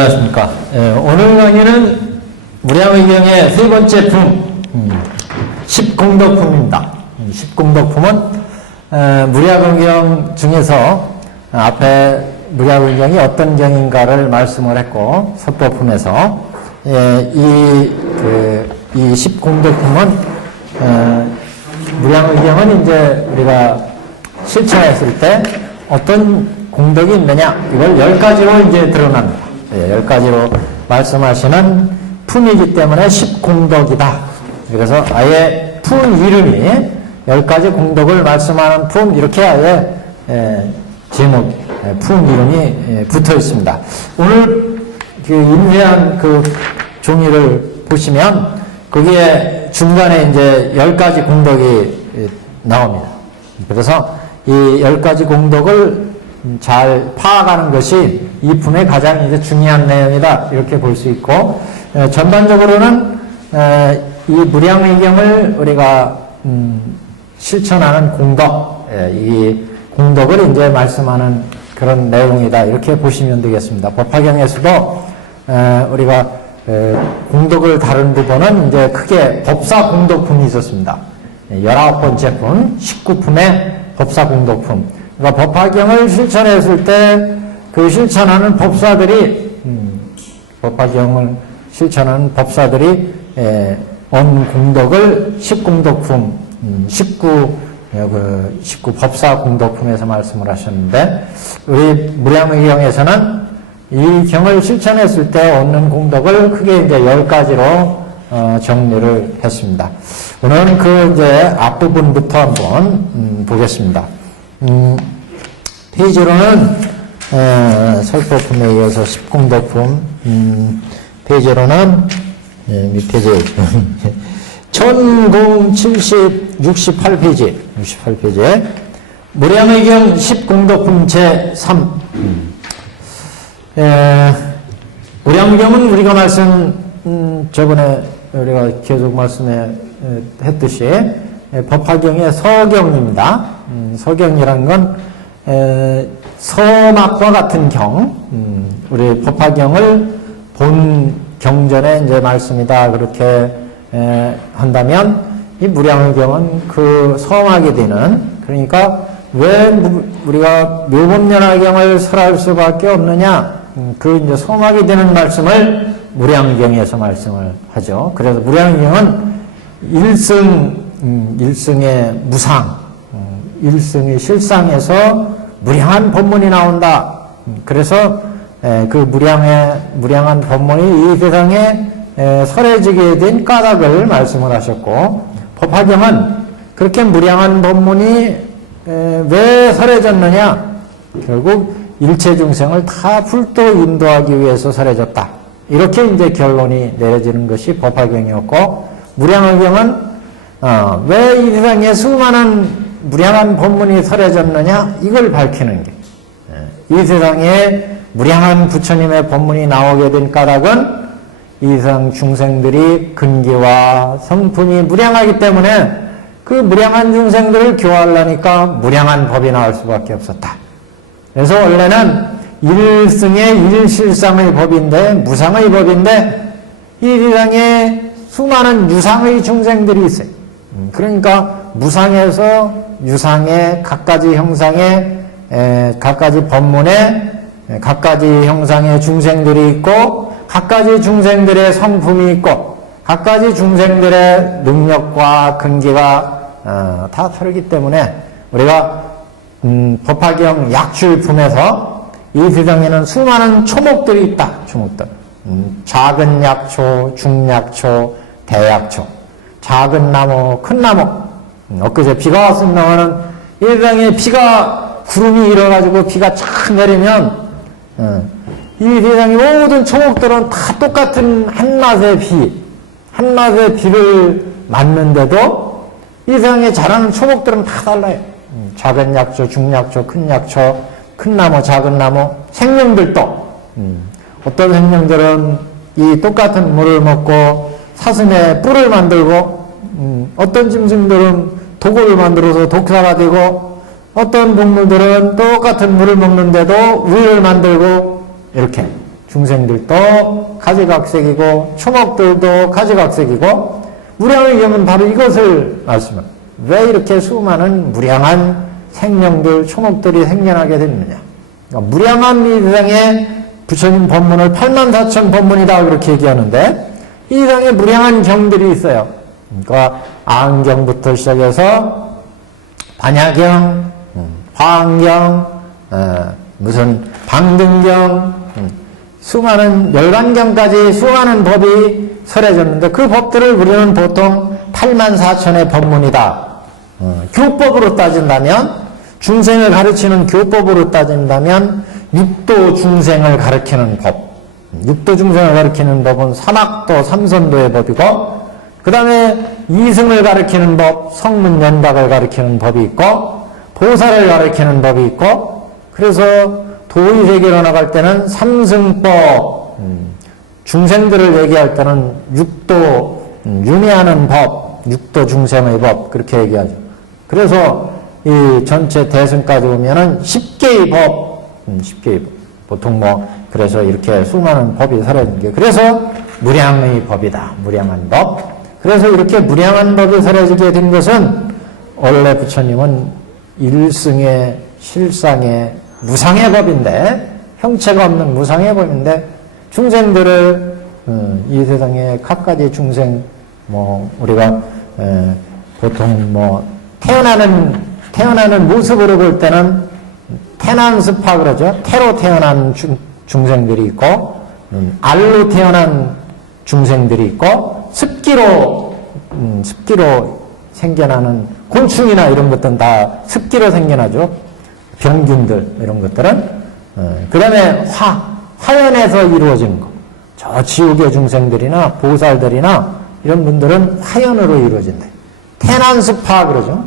안녕하십니까. 오늘 강의는 무량의경의 세 번째 품, 10공덕품입니다. 10공덕품은 무량의경 중에서 앞에 무량의경이 어떤 경인가를 말씀을 했고, 서법품에서 이 10공덕품은 무량의경은 이제 우리가 실천했을 때 어떤 공덕이 있느냐, 이걸 10가지로 이제 드러납니다. 10가지로 말씀하시는 품이기 때문에 10공덕이다. 그래서 아예 품 이름이 10가지 공덕을 말씀하는 품, 이렇게 아예 제목, 품 이름이 붙어 있습니다. 오늘 그 인쇄한 그 종이를 보시면 거기에 중간에 이제 10가지 공덕이 나옵니다. 그래서 이 10가지 공덕을 잘 파악하는 것이 이 품의 가장 이제 중요한 내용이다, 이렇게 볼 수 있고, 전반적으로는 이 무량의경을 우리가 실천하는 공덕, 이 공덕을 이제 말씀하는 그런 내용이다, 이렇게 보시면 되겠습니다. 법화경에서도 우리가 공덕을 다룬 부분은 이제 크게 법사 공덕품이 있었습니다. 19번째 품, 19품의 법사 공덕품. 그러니까 법화경을 실천했을 때 그 실천하는 법사들이, 법화경을 실천하는 법사들이 얻은 공덕을 10공덕품, 19 법사 공덕품에서 말씀을 하셨는데, 우리 무량의경에서는 이 경을 실천했을 때 얻는 공덕을 크게 이제 10가지로 정리를 했습니다. 오늘은 그 이제 앞부분부터 한번 보겠습니다. 페이지로는 설법품에 이어서 10공덕품, 페이지로는 밑페이지 1068페이지 68페이지에 무량의경 10공덕품 제3. 무량의경은 우리가 저번에 우리가 계속 했듯이 법화경의 서경입니다. 서경이란 건 서막과 같은 경, 우리 법화경을 본 경전의 이제 말씀이다, 그렇게 한다면 이 무량의경은 그 서막이 되는, 그러니까 왜 우리가 묘법연화경을 설할 수밖에 없느냐, 그 이제 서막이 되는 말씀을 무량의경에서 말씀을 하죠. 그래서 무량의경은 일승의 무상, 일승의 실상에서 무량한 법문이 나온다. 그래서 그 무량한 법문이 이 세상에 설해지게 된 까닭을 말씀을 하셨고, 법화경은 그렇게 무량한 법문이 왜 설해졌느냐, 결국 일체 중생을 다 불도 인도하기 위해서 설해졌다, 이렇게 이제 결론이 내려지는 것이 법화경이었고, 무량의경은 왜 이 세상에 수많은 무량한 법문이 설해졌느냐, 이걸 밝히는 게, 이 세상에 무량한 부처님의 법문이 나오게 된 까닭은 이 세상 중생들이 근기와 성품이 무량하기 때문에 그 무량한 중생들을 교화하려니까 무량한 법이 나올 수밖에 없었다. 그래서 원래는 일승의 일실상의 법인데, 무상의 법인데, 이 세상에 수많은 유상의 중생들이 있어요. 그러니까 무상에서 유상의 각가지 형상의 각가지 법문에 각가지 형상의 중생들이 있고, 각가지 중생들의 성품이 있고, 각가지 중생들의 능력과 근기가 다 다르기 때문에 우리가 법화경 약출품에서 이 세상에는 수많은 초목들이 있다. 초목들. 작은 약초, 중약초, 대약초. 작은 나무, 큰 나무. 엊그제 비가 왔습니다마는 이 세상에 구름이 일어가지고 비가 쫙 내리면 이 세상의 모든 초목들은 다 똑같은 한낮의 비를 맞는데도 이 세상에 자라는 초목들은 다 달라요. 작은 약초, 중약초, 큰 약초, 큰 나무, 작은 나무, 생명들도 어떤 생명들은 이 똑같은 물을 먹고 사슴의 뿔을 만들고, 어떤 짐승들은 독을 만들어서 독사가 되고, 어떤 동물들은 똑같은 물을 먹는데도 우유를 만들고, 이렇게 중생들도 가지각색이고 초목들도 가지각색이고 무량의 경은 바로 이것을 말씀합니다. 왜 이렇게 수많은 무량한 생명들, 초목들이 생겨나게 됐느냐. 그러니까 무량한 이 세상에 부처님 법문을 84,000 법문이다 그렇게 얘기하는데 이 세상에 무량한 경들이 있어요. 그러니까 아흥경부터 시작해서 반야경, 화흥경, 무슨 방등경, 수많은 열반경까지 수많은 법이 설해졌는데 그 법들을 우리는 보통 84,000의 법문이다. 교법으로 따진다면 중생을 가르치는 교법으로 따진다면 육도 중생을 가르치는 법. 육도 중생을 가르치는 법은 삼학도, 삼선도의 법이고 그 다음에 이승을 가르치는 법, 성문연박을 가르치는 법이 있고 보살을 가르치는 법이 있고 그래서 도의세계로 나갈 때는 삼승법, 중생들을 얘기할 때는 육도, 윤회하는 법, 육도 중생의 법 그렇게 얘기하죠. 그래서 이 전체 대승까지 보면은 10개의 법, 10개의 법. 보통 그래서 이렇게 수많은 법이 사라진 게, 그래서 무량의 법이다. 무량한 법. 그래서 이렇게 무량한 법이 사라지게 된 것은, 원래 부처님은 일승의, 실상의, 무상의 법인데, 형체가 없는 무상의 법인데, 중생들을, 이 세상에 각가지 중생, 우리가, 보통 태어나는 모습으로 볼 때는 태난스파 그러죠. 태로 태어난 중생들이 있고, 알로 태어난 중생들이 있고, 습기로 생겨나는 곤충이나 이런 것들은 다 습기로 생겨나죠. 병균들, 이런 것들은. 그 다음에 화연에서 이루어지는 거. 저 지옥의 중생들이나 보살들이나 이런 분들은 화연으로 이루어진다. 태난스파 그러죠.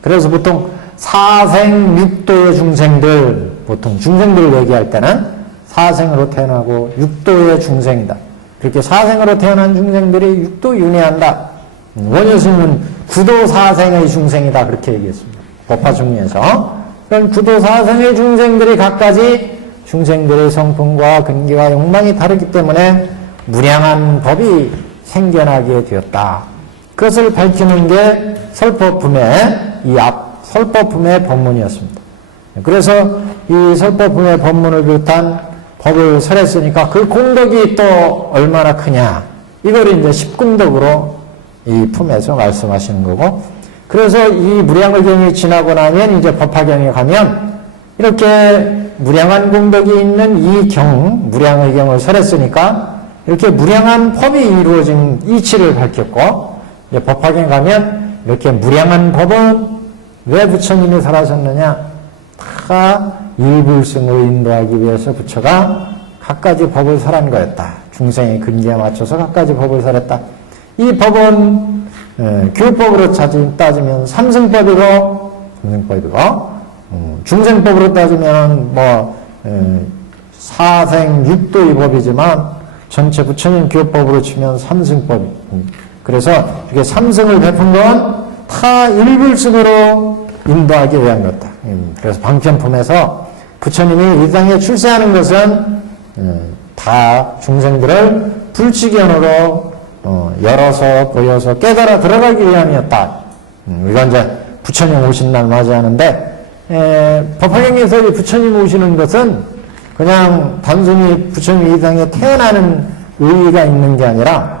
그래서 보통 사생 육도의 중생들, 보통 중생들을 얘기할 때는 사생으로 태어나고 육도의 중생이다. 그렇게 사생으로 태어난 중생들이 육도 윤회한다. 원효스님은 구도 사생의 중생이다 그렇게 얘기했습니다. 법화중리에서. 그럼 구도 사생의 중생들이 각가지 중생들의 성품과 근기와 욕망이 다르기 때문에 무량한 법이 생겨나게 되었다. 그것을 밝히는 게 설법품의 설법품의 법문이었습니다. 그래서 이 설법품의 법문을 비롯한 법을 설했으니까 그功德이 또 얼마나 크냐. 이걸 이제 십功德으로 이 품에서 말씀하시는 거고, 그래서 이 무량의경이 지나고 나면 이제 법화경에 가면 이렇게 무량한功德이 있는 이 무량의경을 설했으니까 이렇게 무량한 법이 이루어진 이치를 밝혔고, 이제 법화경에 가면 이렇게 무량한 법은 왜 부처님이 설하셨느냐? 다 일불승을 인도하기 위해서 부처가 각가지 법을 설한 거였다. 중생의 근기에 맞춰서 각가지 법을 설했다. 이 법은 교법으로 따지면 삼승법이고 중생법으로 따지면 사생 육도의 법이지만 전체 부처님 교법으로 치면 삼승법이. 그래서 이렇게 삼승을 베푼 건 다 일불승으로 인도하기 위한 것이다. 그래서 방편품에서 부처님이 이 땅에 출세하는 것은 다 중생들을 불치견으로 열어서 보여서 깨달아 들어가기 위함이었다. 이건 이제 부처님 오신 날 맞이하는데, 법화경에서 부처님 오시는 것은 그냥 단순히 부처님이 이 땅에 태어나는 의의가 있는 게 아니라,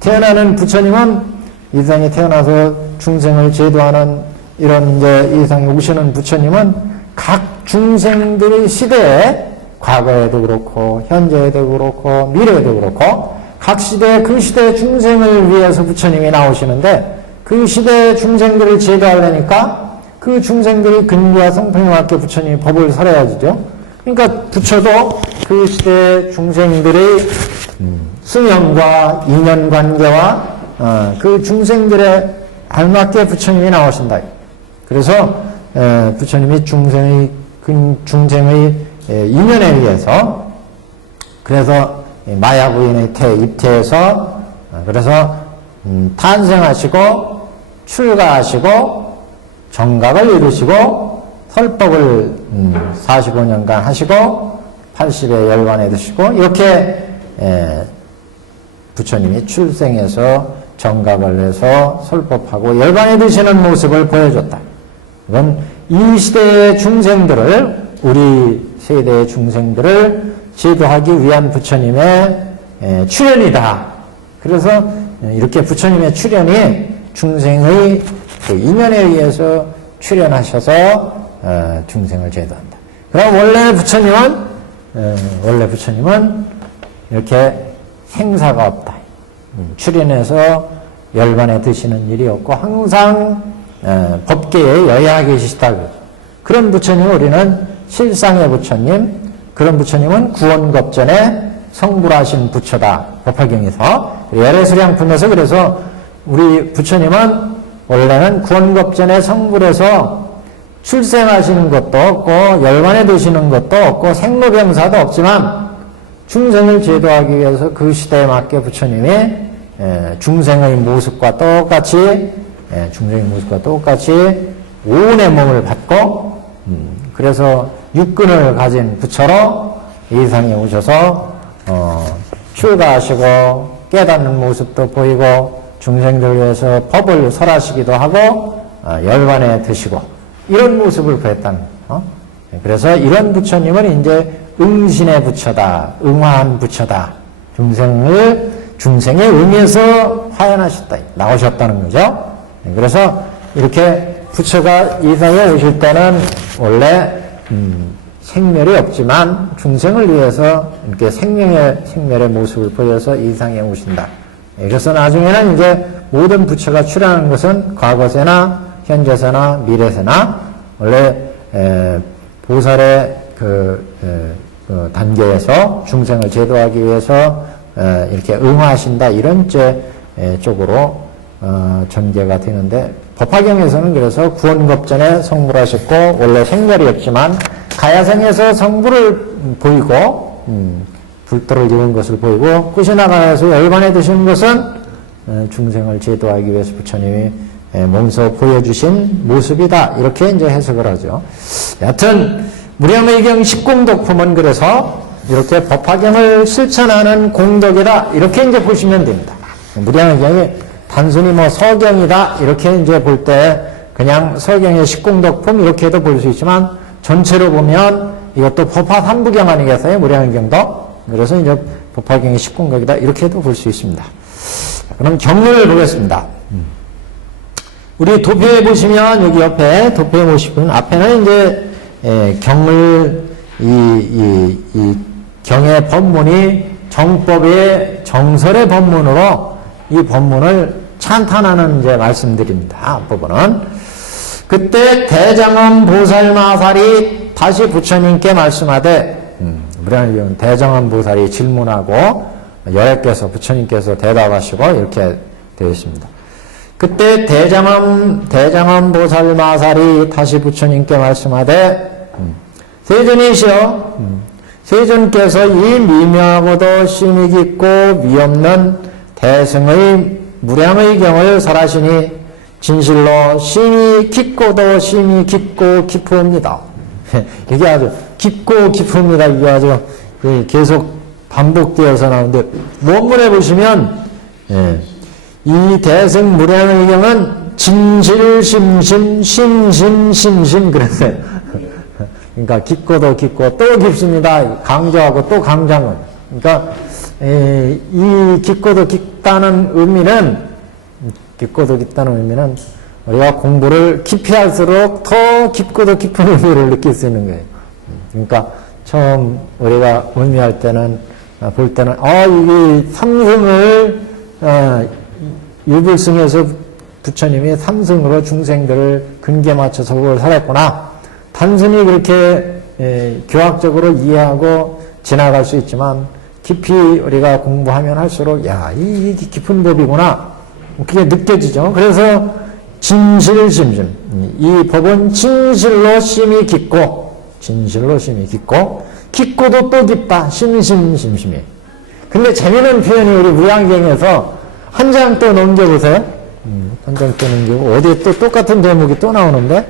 태어나는 부처님은 이 땅에 태어나서 중생을 제도하는 이런 이제 이 세상에 오시는 부처님은 각 중생들의 시대에, 과거에도 그렇고 현재에도 그렇고 미래에도 그렇고 각 시대 그 시대 중생을 위해서 부처님이 나오시는데, 그 시대 중생들을 제도하려니까 그 중생들이 근기와 성품에 맞게 부처님이 법을 설해야지죠. 그러니까 부처도 그 시대 중생들의 수명과 인연관계와 그 중생들의 알맞게 부처님이 나오신다. 그래서 부처님이 중생의 인연에 의해서, 그래서 마야부인의 입태에서 그래서 탄생하시고 출가하시고 정각을 이루시고 설법을 45년간 하시고 80에 열반에 드시고 이렇게 부처님이 출생해서 정각을 해서 설법하고 열반에 드시는 모습을 보여줬다. 이건 이 시대의 중생들을 우리 세대의 중생들을 제도하기 위한 부처님의 출현이다. 그래서 이렇게 부처님의 출현이 중생의 그 인연에 의해서 출현하셔서 중생을 제도한다. 그럼 원래 부처님은 이렇게 행사가 없다. 출현해서 열반에 드시는 일이 없고 항상 법계에 여야 계시다. 그런 부처님 우리는 실상의 부처님, 그런 부처님은 구원겁전에 성불하신 부처다. 법화경에서 열애수량품에서 그래서 우리 부처님은 원래는 구원겁전에 성불해서 출생하시는 것도 없고 열반에 드시는 것도 없고 생로병사도 없지만 중생을 제도하기 위해서 그 시대에 맞게 부처님이 중생의 모습과 똑같이 오운의 몸을 받고 그래서 육근을 가진 부처로 이 세상에 오셔서 출가하시고 깨닫는 모습도 보이고 중생들 위해서 법을 설하시기도 하고 열반에 드시고 이런 모습을 보였다는 거예요. 그래서 이런 부처님은 이제 응신의 부처다. 응화한 부처다. 중생에 응해서 화연하셨다. 나오셨다는 거죠. 그래서 이렇게 부처가 이 세상에 오실 때는 원래 생멸이 없지만 중생을 위해서 이렇게 생멸의 모습을 보여서 이 세상에 오신다. 그래서 나중에는 이제 모든 부처가 출현하는 것은 과거세나 현재세나 미래세나 원래 보살의 그 단계에서 중생을 제도하기 위해서 이렇게 응화하신다 이런 쪽으로 전개가 되는데 법화경에서는 그래서 구원겁전에 성불하셨고 원래 생멸이 없지만 가야생에서 성불을 보이고 불도를 이룬 것을 보이고 꾸시나가에서 열반에 드시는 것은 중생을 제도하기 위해서 부처님이 몸소 보여주신 모습이다. 이렇게 이제 해석을 하죠. 여하튼 무량의경 십공덕품은 그래서 이렇게 법화경을 실천하는 공덕이다. 이렇게 이제 보시면 됩니다. 무량의경이 단순히 뭐 서경이다. 이렇게 이제 볼 때 그냥 서경의 십공덕품 이렇게도 볼 수 있지만 전체로 보면 이것도 법화 삼부경 아니겠어요? 무량의경도. 그래서 이제 법화경의 십공덕이다. 이렇게도 볼 수 있습니다. 그럼 경문을 보겠습니다. 우리 도표에 보시면 여기 옆에 도표에 보시면 앞에는 이제 경을 이 경의 법문이 정법의 정설의 법문으로 이 법문을 찬탄하는 이제 말씀드립니다. 앞부분은 그때 대장엄 보살마살이 다시 부처님께 말씀하되 무량의경 대장엄 보살이 질문하고 여객께서 부처님께서 대답하시고 이렇게 되어 있습니다. 그때 대장엄 보살마살이 다시 부처님께 말씀하되 세존이시여 세존께서 이 미묘하고도 심히 깊고 위없는 대승의 무량의경을 설하시니 진실로 심히 깊고도 심히 깊고 깊으옵니다. 이게 아주 깊고 깊습니다. 이게 아주 계속 반복되어서 나오는데 원문에 보시면 이 대승 무량의경은 진실심심 심심심심 그랬어요. 그러니까 깊고도 깊고 또 깊습니다. 강조하고 또 강조하고. 그러니까 이 깊고도 깊다는 의미는 우리가 공부를 깊이 할수록 더 깊고도 깊은 의미를 느낄 수 있는 거예요. 그러니까 처음 우리가 의미할 때는 볼 때는 이게 삼승을 유불승에서 부처님이 삼승으로 중생들을 근기에 맞춰서 그걸 살았구나. 단순히 그렇게 교학적으로 이해하고 지나갈 수 있지만 깊이 우리가 공부하면 할수록 이 깊은 법이구나. 그게 느껴지죠. 그래서 진실심심. 이 법은 진실로 심히 깊고 깊고도 또 깊다. 심심심심이. 근데 재미있는 표현이 우리 무량경에서 한 장 또 넘겨보세요. 한 장 또 넘기고 어디에 또 똑같은 대목이 또 나오는데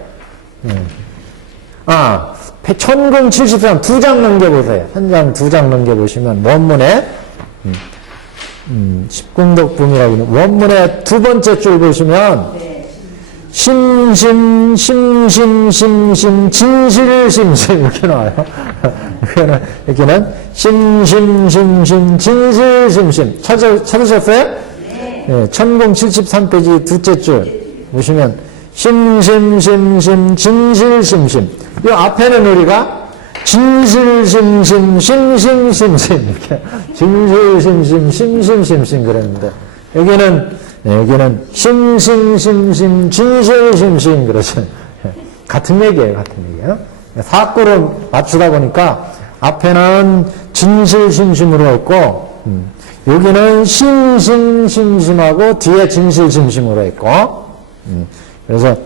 천공 73 두 장 넘겨보세요. 한 장, 두 장 넘겨보시면 원문에 10공덕분이라고 있는 원문의 두 번째 줄 보시면 심심 심심 심심 진실 심심 이렇게 나와요. 여기는 심심 심심 진실 심심 찾으셨어요? 네. 천공 73페이지 둘째 줄 보시면 심심 심심 진실 심심. 이 앞에는 우리가 진실 심심 심심 심심 이렇게 진실 심심 심심 심심 그랬는데 여기는 심심 심심 진실 심심 그러죠. 같은 얘기예요, 같은 얘기예요. 사구로 맞추다 보니까 앞에는 진실 심심으로 했고 여기는 심심 심심하고 뒤에 진실 심심으로 했고 그래서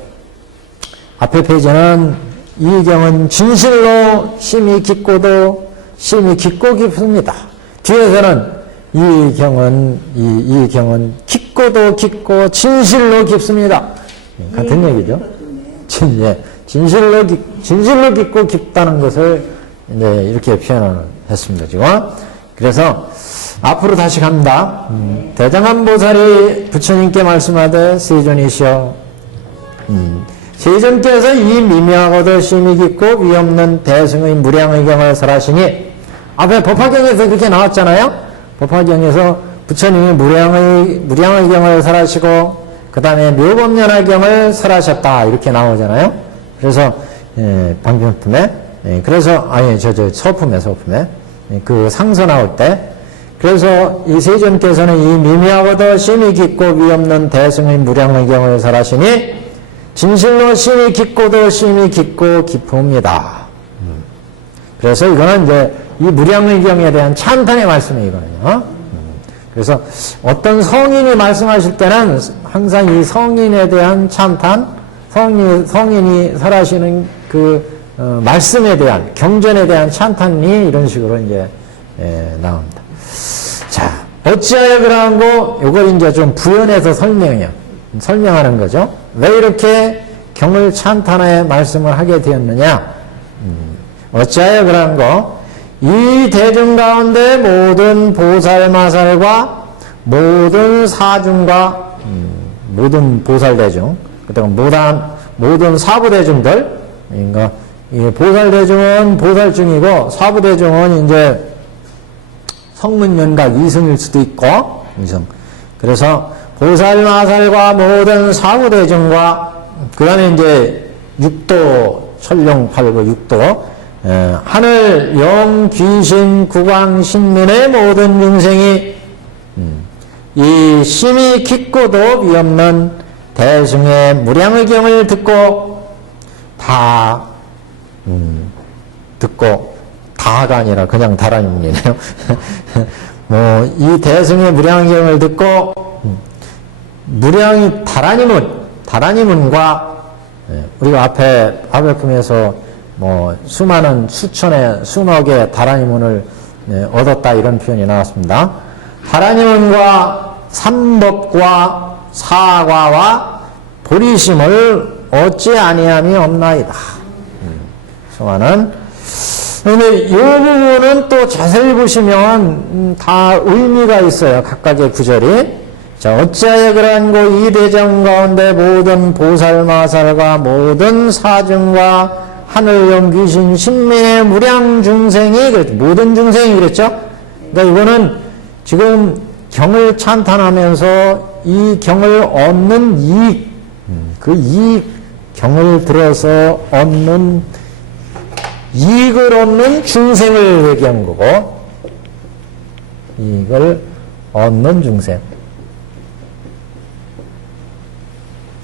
앞에 페이지는 이 경은 진실로 심히 깊고도 심히 깊고 깊습니다. 뒤에서는 이 경은 깊고도 깊고 진실로 깊습니다. 같은 얘기죠. 진실로 깊고 깊다는 것을 이렇게 표현을 했습니다. 지금 그래서 앞으로 다시 갑니다. 대장암보살이 부처님께 말씀하되 세존이시여 세존께서 이 미묘하고도 심히 깊고 위없는 대승의 무량의경을 설하시니 앞에 법화경에서 그렇게 나왔잖아요. 법화경에서 부처님이 무량의경을 설하시고 그 다음에 묘법연화경을 설하셨다 이렇게 나오잖아요. 그래서 방편품에 그래서 서품에 그 상서 나올 때 그래서 이 세존께서는 이 미묘하고도 심히 깊고 위없는 대승의 무량의경을 설하시니 진실로 심히 깊고도 심히 깊고 깊습니다. 그래서 이거는 이제 이 무량의경에 대한 찬탄의 말씀이거든요. 그래서 어떤 성인이 말씀하실 때는 항상 이 성인에 대한 찬탄, 성인이 설하시는 그 말씀에 대한 경전에 대한 찬탄이 이런 식으로 이제 나옵니다. 자, 어찌하여 그러한 거 요걸 이제 좀 부연해서 설명하는 거죠. 왜 이렇게 경을 찬탄의 말씀을 하게 되었느냐? 어찌하여 그러한 거? 이 대중 가운데 모든 보살마살과 모든 사중과 모든 보살대중, 그다음 모든 사부대중들, 그러니까 이 보살대중은 보살중이고 사부대중은 이제 성문연각 이승일 수도 있고 이승. 그래서 보살마살과 모든 사부대중과 그다음에 이제 육도 천룡팔구 육도 하늘 영 귀신 국왕 신민의 모든 중생이 이 심히 깊고도 위없는 대승의 무량의경을 듣고 다가 아니라 그냥 다라니문이네요. 이 대승의 무량의경을 듣고 다라니문과 우리가 앞에 화별품에서 수많은 수천의 다라니문을 얻었다 이런 표현이 나왔습니다. 다라니문과 삼법과 사과와 보리심을 얻지 아니함이 없나이다. 수많은. 근데 이 부분은 또 자세히 보시면 다 의미가 있어요. 각각의 구절이. 자, 어찌하여 그러한 고 이 대장 가운데 모든 보살마살과 모든 사중과 하늘영 귀신 신민의 무량 중생이 그랬죠. 모든 중생이 그랬죠. 그러니까 이거는 지금 경을 찬탄하면서 이 경을 얻는 이익, 그 이익, 경을 들어서 얻는 이익을 얻는 중생을 얘기한 거고, 이익을 얻는 중생.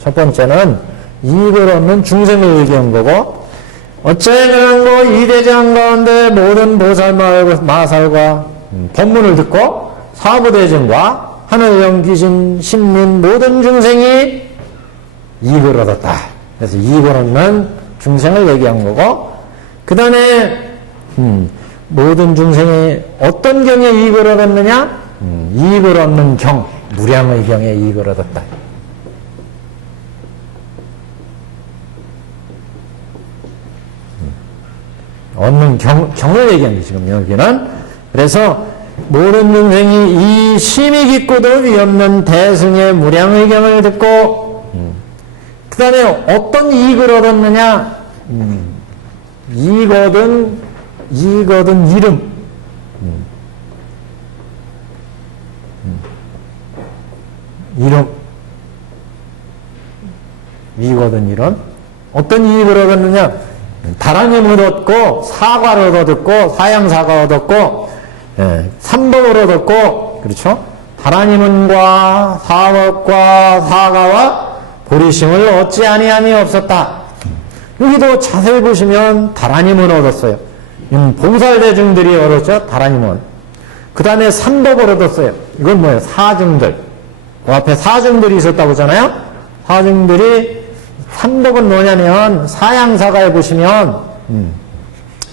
첫 번째는 이익을 얻는 중생을 얘기한 거고, 어찌하여 그러한 거 이 대장 가운데 모든 보살마살과 법문을 듣고 사부대중과 하늘영 귀신 신민 모든 중생이 이익을 얻었다. 그래서 이익을 얻는 중생을 얘기한 거고, 그 다음에 모든 중생이 어떤 경에 이익을 얻었느냐? 이익을 얻는 경, 무량의 경에 이익을 얻었다. 얻는 경을 얘기하는 지금 여기는. 그래서 모든 중생이 이 심히 깊고도 위없는 대승의 무량의경을 듣고 그 다음에 어떤 이익을 얻었느냐? 이익 얻은 이름. 이익 얻은 이름. 어떤 이익을 얻었느냐? 다라님을 얻고 사과를 얻었고 사양사가 얻었고 삼법을 얻었고 그렇죠? 다라님은과 사법과 사과와 보리심을 얻지 아니함이 없었다. 여기도 자세히 보시면 다라님을 얻었어요. 보살대중들이 얻었죠. 다라님은. 그 다음에 삼법을 얻었어요. 이건 뭐예요? 사중들. 그 앞에 사중들이 있었다고 하잖아요. 사중들이 삼법은 뭐냐면 사양사가에 보시면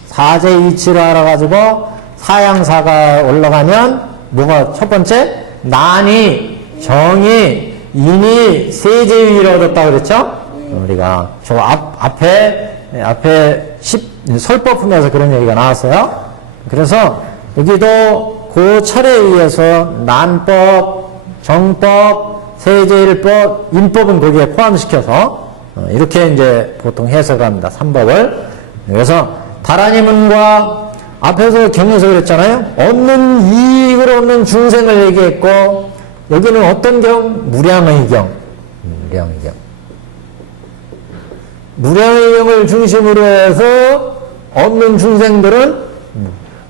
사제 이치를 알아가지고 사양사가 올라가면 뭐가 첫 번째? 난이, 정이, 인이, 세제위를 얻었다고 그랬죠? 우리가 저 앞에 설법품에서 그런 얘기가 나왔어요. 그래서 여기도 그 철에 의해서 난법, 정법, 세제일법, 인법은 거기에 포함시켜서 이렇게 이제 보통 해석합니다. 삼법을. 그래서 다라니문과 앞에서 경에서 그랬잖아요. 얻는 이익을 얻는 중생을 얘기했고 여기는 어떤 경? 무량의 경. 무량의 경. 무량의 경을 중심으로 해서 얻는 중생들은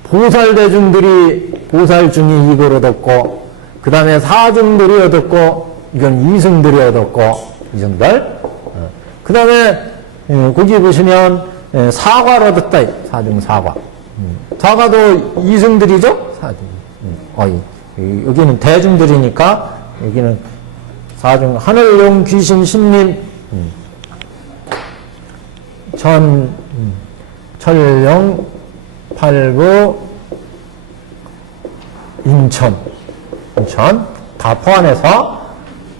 보살대중들이 보살중이 이익을 얻었고 그 다음에 사중들이 얻었고 이건 이승들이 얻었고 이승들 그 다음에 거기 보시면 사과를 얻었다. 사중 사과. 사과도 이승들이죠? 사중. 여기는 대중들이니까 여기는 사중. 하늘용 귀신 신님 철령 팔부 인천 다 포함해서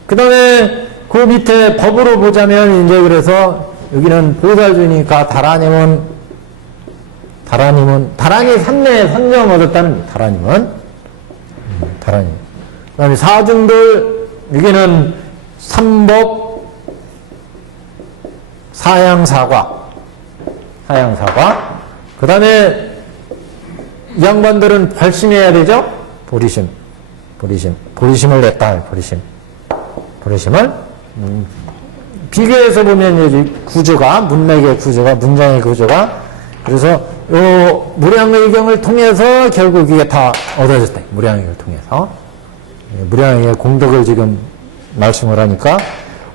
그 다음에 그 밑에 법으로 보자면 이제 그래서 여기는 보살주니까 다라니 삼례 선정 얻었다는 다라님은 다라님. 그 다음에 사중들 여기는 삼법 사양사과 그 다음에 이 양반들은 발심해야 되죠? 보리심을 냈다. 보리심을 비교해서 보면 여기 구조가 문맥의 구조가 문장의 구조가 그래서 요 무량의경을 통해서 결국 이게 다 얻어졌다. 무량의경을 통해서 무량의경의 공덕을 지금 말씀을 하니까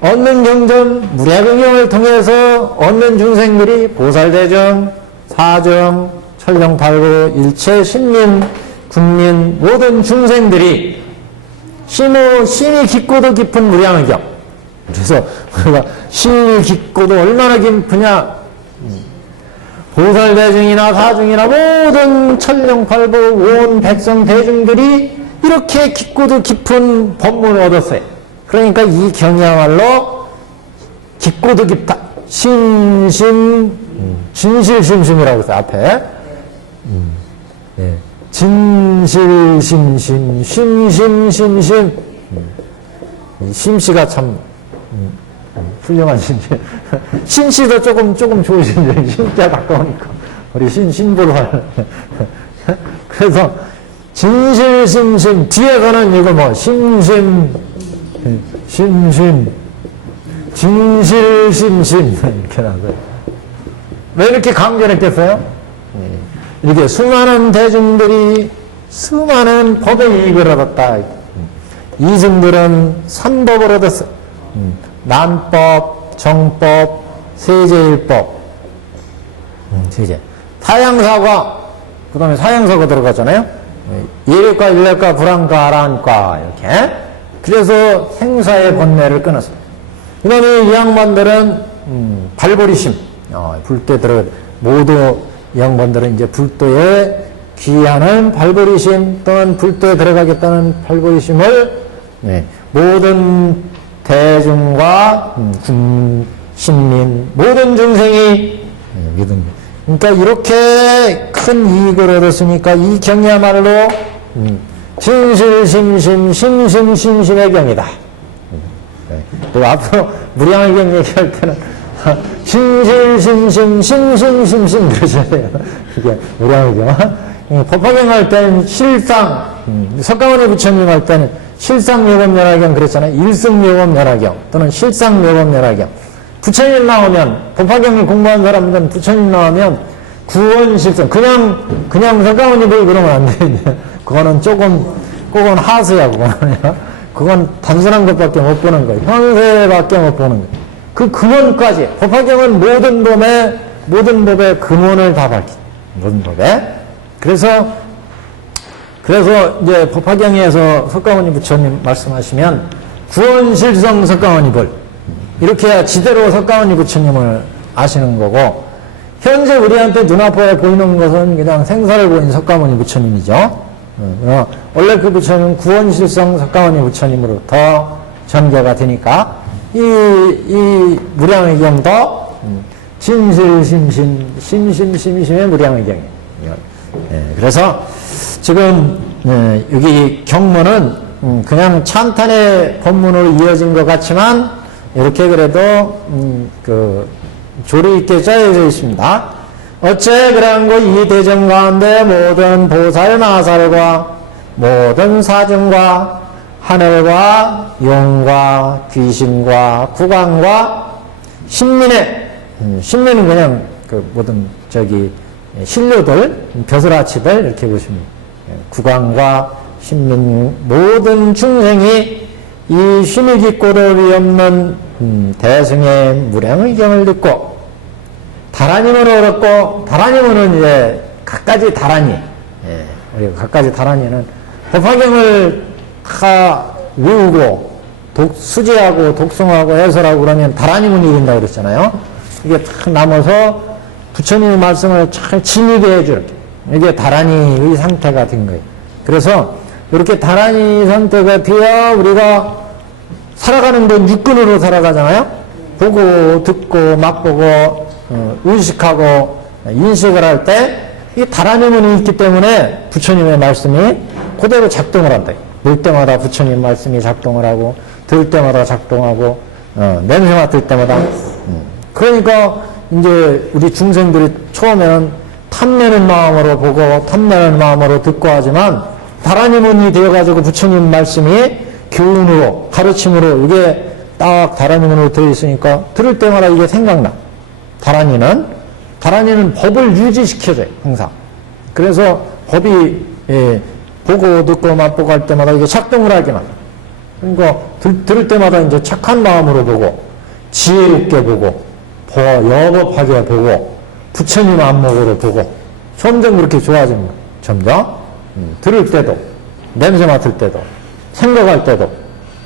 얻는 경전 무량의경을 통해서 얻는 중생들이 보살대중, 사중, 철령팔구, 일체 신민, 군민 모든 중생들이 심이 깊고도 깊은 무량의경. 그래서 우리가 심이 깊고도 얼마나 깊으냐? 보살대중이나 사중이나 모든 철령팔구 온 백성 대중들이 이렇게 깊고도 깊은 법문을 얻었어요. 그러니까 이 경이야말로 깊고도 깊다. 진실심심이라고 했어요. 앞에 진실심심 심심심심 심씨가 참 훌륭한 신씨. 신씨도 조금 좋으신 신자 가까우니까 우리 신보로 할. 그래서 진실심심 뒤에서는 이거 뭐 심심 진실심심 이렇게 나와요. 왜 이렇게 강조했겠어요? 이렇게 수많은 대중들이 수많은 법의 이익을 얻었다. 이승들은 삼법을 얻었어. 난법, 정법, 세제일법, 세제. 사양사과, 그 다음에 사양사가 들어가잖아요. 예력과, 일력과, 불안과, 아란과, 이렇게. 그래서 생사의 번뇌를 끊었어요. 그 다음에 이 양반들은, 발보리심, 불도에 들어가, 모두 이 양반들은 이제 불도에 귀하는 발보리심 또는 불도에 들어가겠다는 발보리심을 모든 대중과 신민 모든 중생이 믿은 그러니까 이렇게 큰 이익을 얻었으니까 이 경이야말로 심심심심심심심의 경이다. 그리고 앞으로 무량의 경 얘기할 때는 심심심심심심심심 그러셔야 돼요. 이게 무량의 경. 법화경 할 때는 실상, 석가모니 부처님 할 때는 실상묘법연화경 그랬잖아요. 일승묘법연화경 또는 실상묘법연화경. 부처님 나오면, 법화경을 공부한 사람들은 부처님 나오면 구원실성, 그냥 석가모니 보고 그러면 안 돼. 그거는 그건 하수야, 그건 단순한 것밖에 못 보는 거예요. 현세밖에 못 보는 거예요. 그 근원까지, 법화경은 모든 법의 근원을 다 밝힌, 모든 법에. 그래서 이제 법화경에서 석가모니 부처님 말씀하시면 구원실성 석가모니 볼 이렇게 해야 지대로 석가모니 부처님을 아시는 거고 현재 우리한테 눈앞에 보이는 것은 그냥 생사를 보인 석가모니 부처님이죠. 원래 그 부처님은 구원실성 석가모니 부처님으로 더 전개가 되니까 이 무량의 경도 심심심심의 무량의 경이에요. 그래서 지금 여기 경문은 그냥 찬탄의 법문으로 이어진 것 같지만 이렇게 그래도 그 조리 있게 짜여져 있습니다. 어째 그런고 이 대정 가운데 모든 보살 마살과 모든 사중과 하늘과 용과 귀신과 국왕과 신민은 그냥 그 모든 신료들, 벼슬아치들 이렇게 보시면 국왕과 신민 모든 중생이 이 신이기 꼬르비 없는 대승의 무량의 경을 듣고 다라님을 얻었고 다라님은 이제 갖가지 다라니 우리가 갖가지 다라니는 법화경을 다 외우고 수지하고 독송하고 해설하고 그러면 다라님은 이긴다고 그랬잖아요. 이게 딱 남아서 부처님의 말씀을 잘 진입해 해줄 이게 다라니의 상태가 된 거예요. 그래서 이렇게 다라니 상태가 되어 우리가 살아가는 건 육근으로 살아가잖아요. 보고 듣고 맛보고 의식하고 인식을 할 때 이 다라니문이 있기 때문에 부처님의 말씀이 그대로 작동을 한다. 볼 때마다 부처님 말씀이 작동을 하고 들을 때마다 작동하고 냄새 맡을 때마다 그러니까 이제 우리 중생들이 처음에는 탐내는 마음으로 보고 탐내는 마음으로 듣고 하지만 다라니문이 되어가지고 부처님 말씀이 교훈으로 가르침으로 이게 딱 다라니문으로 들어있으니까 들을 때마다 이게 생각나. 다라니는 법을 유지시켜줘요 항상. 그래서 법이 보고 듣고 맛보고 할 때마다 이게 작동을 하게 만들어. 그러니까 들을 때마다 이제 착한 마음으로 보고 지혜롭게 보고 여법하게 보고 부처님 안목으로 보고 점점 그렇게 좋아지는 거예요. 점점 들을 때도 냄새 맡을 때도 생각할 때도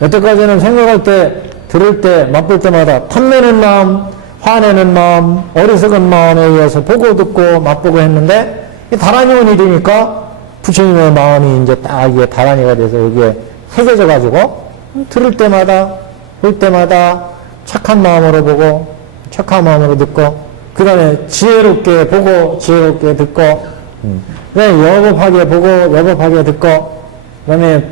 여태까지는 생각할 때 들을 때 맛볼 때마다 탐내는 마음 화내는 마음 어리석은 마음에 의해서 보고 듣고 맛보고 했는데 이 다라니문이 되니까 부처님의 마음이 이제 딱 이게 다라니가 돼서 여기에 새겨져 가지고 들을 때마다 볼 때마다 착한 마음으로 보고 착한 마음으로 듣고 그 다음에 지혜롭게 보고 지혜롭게 듣고 그 다음에 여법하게 보고 여법하게 듣고 그 다음에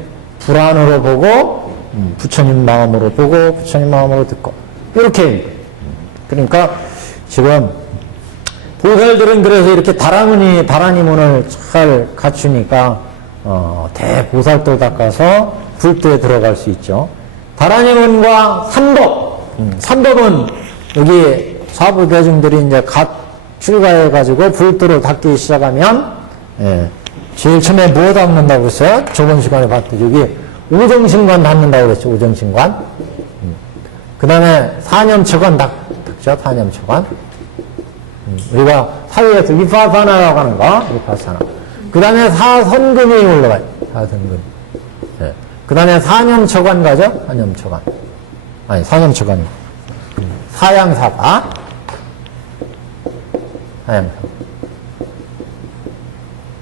불안으로 보고 부처님 마음으로 보고 부처님 마음으로 듣고 이렇게 그러니까 지금 보살들은 그래서 이렇게 다라니문을 잘 갖추니까 대보살도 닦아서 불도에 들어갈 수 있죠. 다라니문과 삼법은 여기 사부대중들이 이제 갓 출가해가지고 불도로 닦기 시작하면 제일 처음에 뭐 닦는다고 그랬어요? 저번 시간에 봤더니 여기 오정신관 닦는다고 그랬죠. 오정신관. 그 다음에 사념처관 닦죠. 사념처관. 우리가 사회에서 위파사나라고 하는 거. 위파사나. 그 다음에 사선금이 올라가요. 사선금. 그 다음에 사념처관 가죠. 사념처관. 아니 사념처관. 사양사파. 사양사파.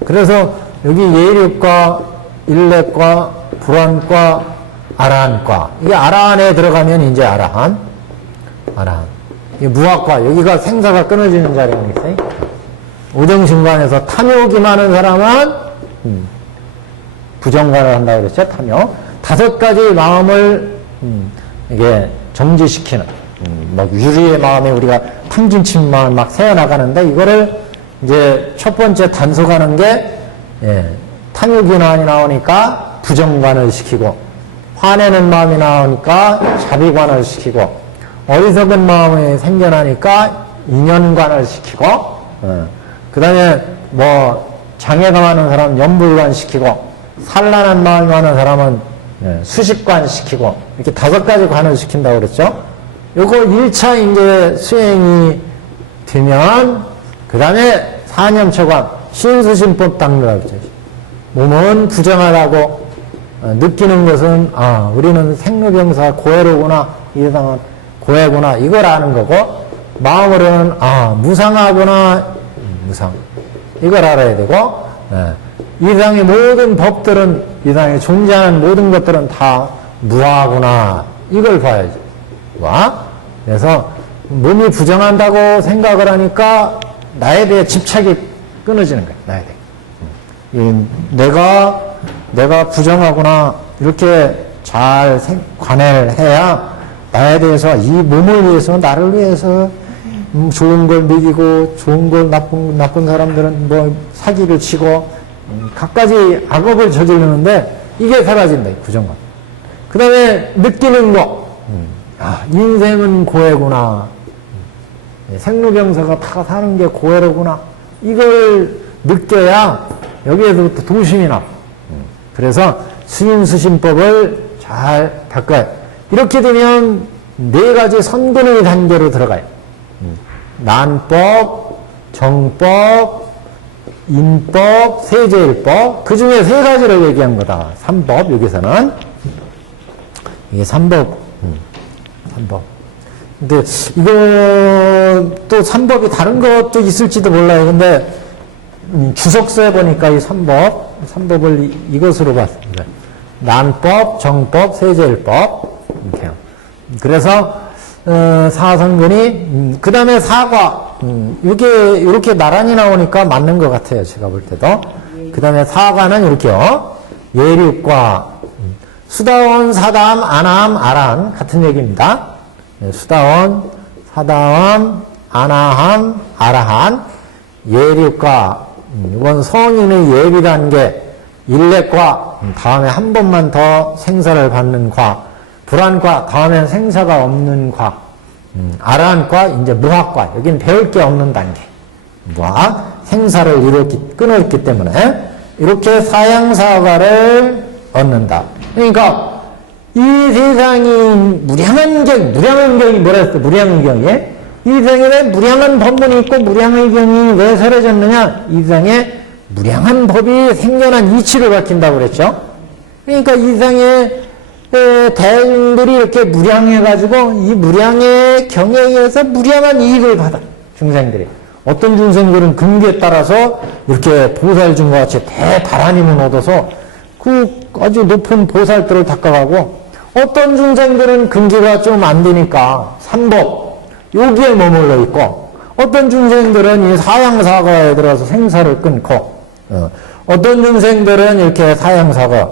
그래서 여기 예력과 일렉과 불안과 아라한과 이게 아라한에 들어가면 이제 아라한 이게 무학과 여기가 생사가 끊어지는 자리가 있어요. 오정신관에서 탐욕이 많은 사람은 부정관을 한다고 그랬죠. 탐욕. 5가지 마음을 이게 정지시키는 뭐 유리의 마음에 우리가 탐진친 마음 막 새어나가는데 이거를 이제 첫 번째 단속하는 게 탐욕이 나오니까 부정관을 시키고 화내는 마음이 나오니까 자비관을 시키고 어리석은 마음이 생겨나니까 인연관을 시키고 그 다음에 뭐 장애가 많은 사람은 연불관 시키고 산란한 마음이 많은 사람은 수식관 시키고 이렇게 5가지 관을 시킨다고 그랬죠. 요거 1차 이제 수행이 되면 그 다음에 사념처관 신수신법 닦느라고 그랬죠. 몸은 부정하다고 느끼는 것은 우리는 생로병사 고해로구나 이 세상은 고해구나 이걸 아는 거고 마음으로는 무상하구나 무상 이걸 알아야 되고 이 세상의 모든 법들은 이 세상에 존재하는 모든 것들은 다 무하구나 이걸 봐야죠. 그래서 몸이 부정한다고 생각을 하니까 나에 대해 집착이 끊어지는 거예요. 나에 대해. 내가 부정하구나 이렇게 잘 관해를 해야 나에 대해서 이 몸을 위해서 나를 위해서 좋은 걸 먹이고 좋은 걸 나쁜 사람들은 뭐 사기를 치고 갖가지 악업을 저지르는데 이게 사라진다. 부정감. 그 다음에 느끼는 거. 인생은 고해구나. 생로병사가 다 사는 게 고해로구나. 이걸 느껴야 여기에서부터 도심이 나. 그래서 수인수신법을 잘 닦아요. 이렇게 되면 4가지 선근의 단계로 들어가요. 난법, 정법, 인법, 세제일법. 그 중에 3가지를 얘기한 거다. 3법, 여기서는. 이게 3법. 3법. 근데 이거 또 3법이 다른 것도 있을지도 몰라요. 근데 주석서에 보니까 이 3법을 이것으로 봤습니다. 난법, 정법, 세제일법. 이렇게요. 그래서 사선근이 그 다음에 사과 이게 이렇게 나란히 나오니까 맞는 것 같아요. 제가 볼 때도. 그 다음에 사과는 이렇게요. 예륙과 수다원, 사담, 아남, 아란 같은 얘기입니다. 수다원, 사다원, 아나함, 아라한 예륙과 이건 성인의 예비단계 일례과 다음에 한 번만 더 생사를 받는 과 불안과 다음엔 생사가 없는 과 아란과 이제 무학과 여기는 배울 게 없는 단계 무학 생사를 끊었기 때문에 이렇게 사양사과를 얻는다. 그러니까 이 세상이 무량한 경이 뭐라 했어? 무량의 경이에 이 세상에 왜 무량한 법문이 있고 무량의 경이 왜 설해졌느냐? 이 세상에 무량한 법이 생겨난 이치를 밝힌다고 그랬죠. 그러니까 이 세상에 대중들이 이렇게 무량해가지고 이 무량의 경에 의해서 무량한 이익을 받아. 중생들이. 어떤 중생들은 근기에 따라서 이렇게 보살중과 같이 대다라님을 얻어서 그 아주 높은 보살들을 닦아가고 어떤 중생들은 근기가 좀 안 되니까 삼법 여기에 머물러 있고 어떤 중생들은 이 사양사과에 들어서 생사를 끊고 어떤 중생들은 이렇게 사양사과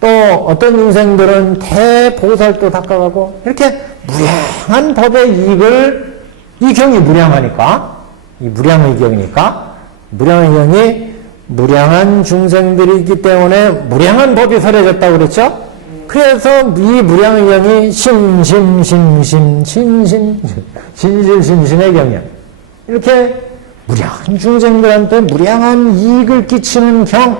또 어떤 중생들은 대보살도 닦아가고 이렇게 무량한 법의 이익을 이 경이 무량하니까 이 무량의 경이니까 무량의 경이 무량한 중생들이기 때문에 무량한 법이 설해졌다고 그랬죠? 그래서 이 무량의 경이 신실심신의 경이야. 이렇게 무량한 중생들한테 무량한 이익을 끼치는 경,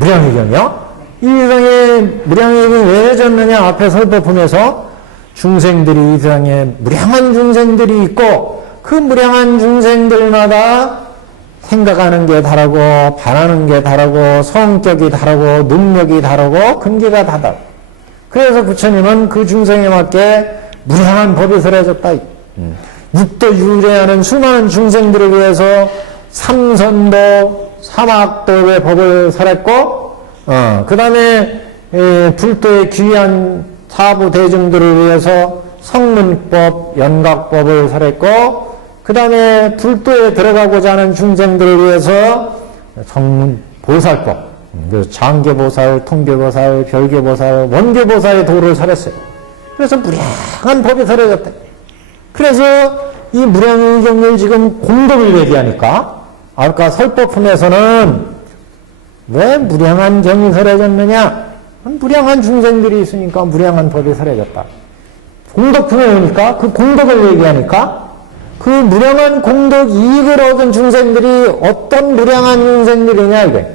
무량의 경이요. 이 세상에 무량의 경이 왜 해졌느냐? 앞에 설법품에서 중생들이 이 세상에 무량한 중생들이 있고 그 무량한 중생들마다 생각하는 게 다르고 바라는 게 다르고 성격이 다르고 능력이 다르고 근기가 다르다. 그래서 부처님은 그 중생에 맞게 무량한 법이 설해졌다. 육도 유래하는 수많은 중생들을 위해서 삼선도 삼학도의 법을 설했고 그 다음에 불도의 귀한 사부 대중들을 위해서 성문법, 연각법을 설했고 그 다음에 불도에 들어가고자 하는 중생들을 위해서 보살법, 장계보살, 통계보살, 별계보살, 원계보살의 도를 설했어요. 그래서 무량한 법이 설해졌대. 그래서 이 무량의경을 지금 공덕을 얘기하니까 아까 설법품에서는 왜 무량한 경이 설해졌느냐? 무량한 중생들이 있으니까 무량한 법이 설해졌다. 공덕품에 오니까 그 공덕을 얘기하니까 그 무량한 공덕 이익을 얻은 중생들이 어떤 무량한 중생들이냐 이게.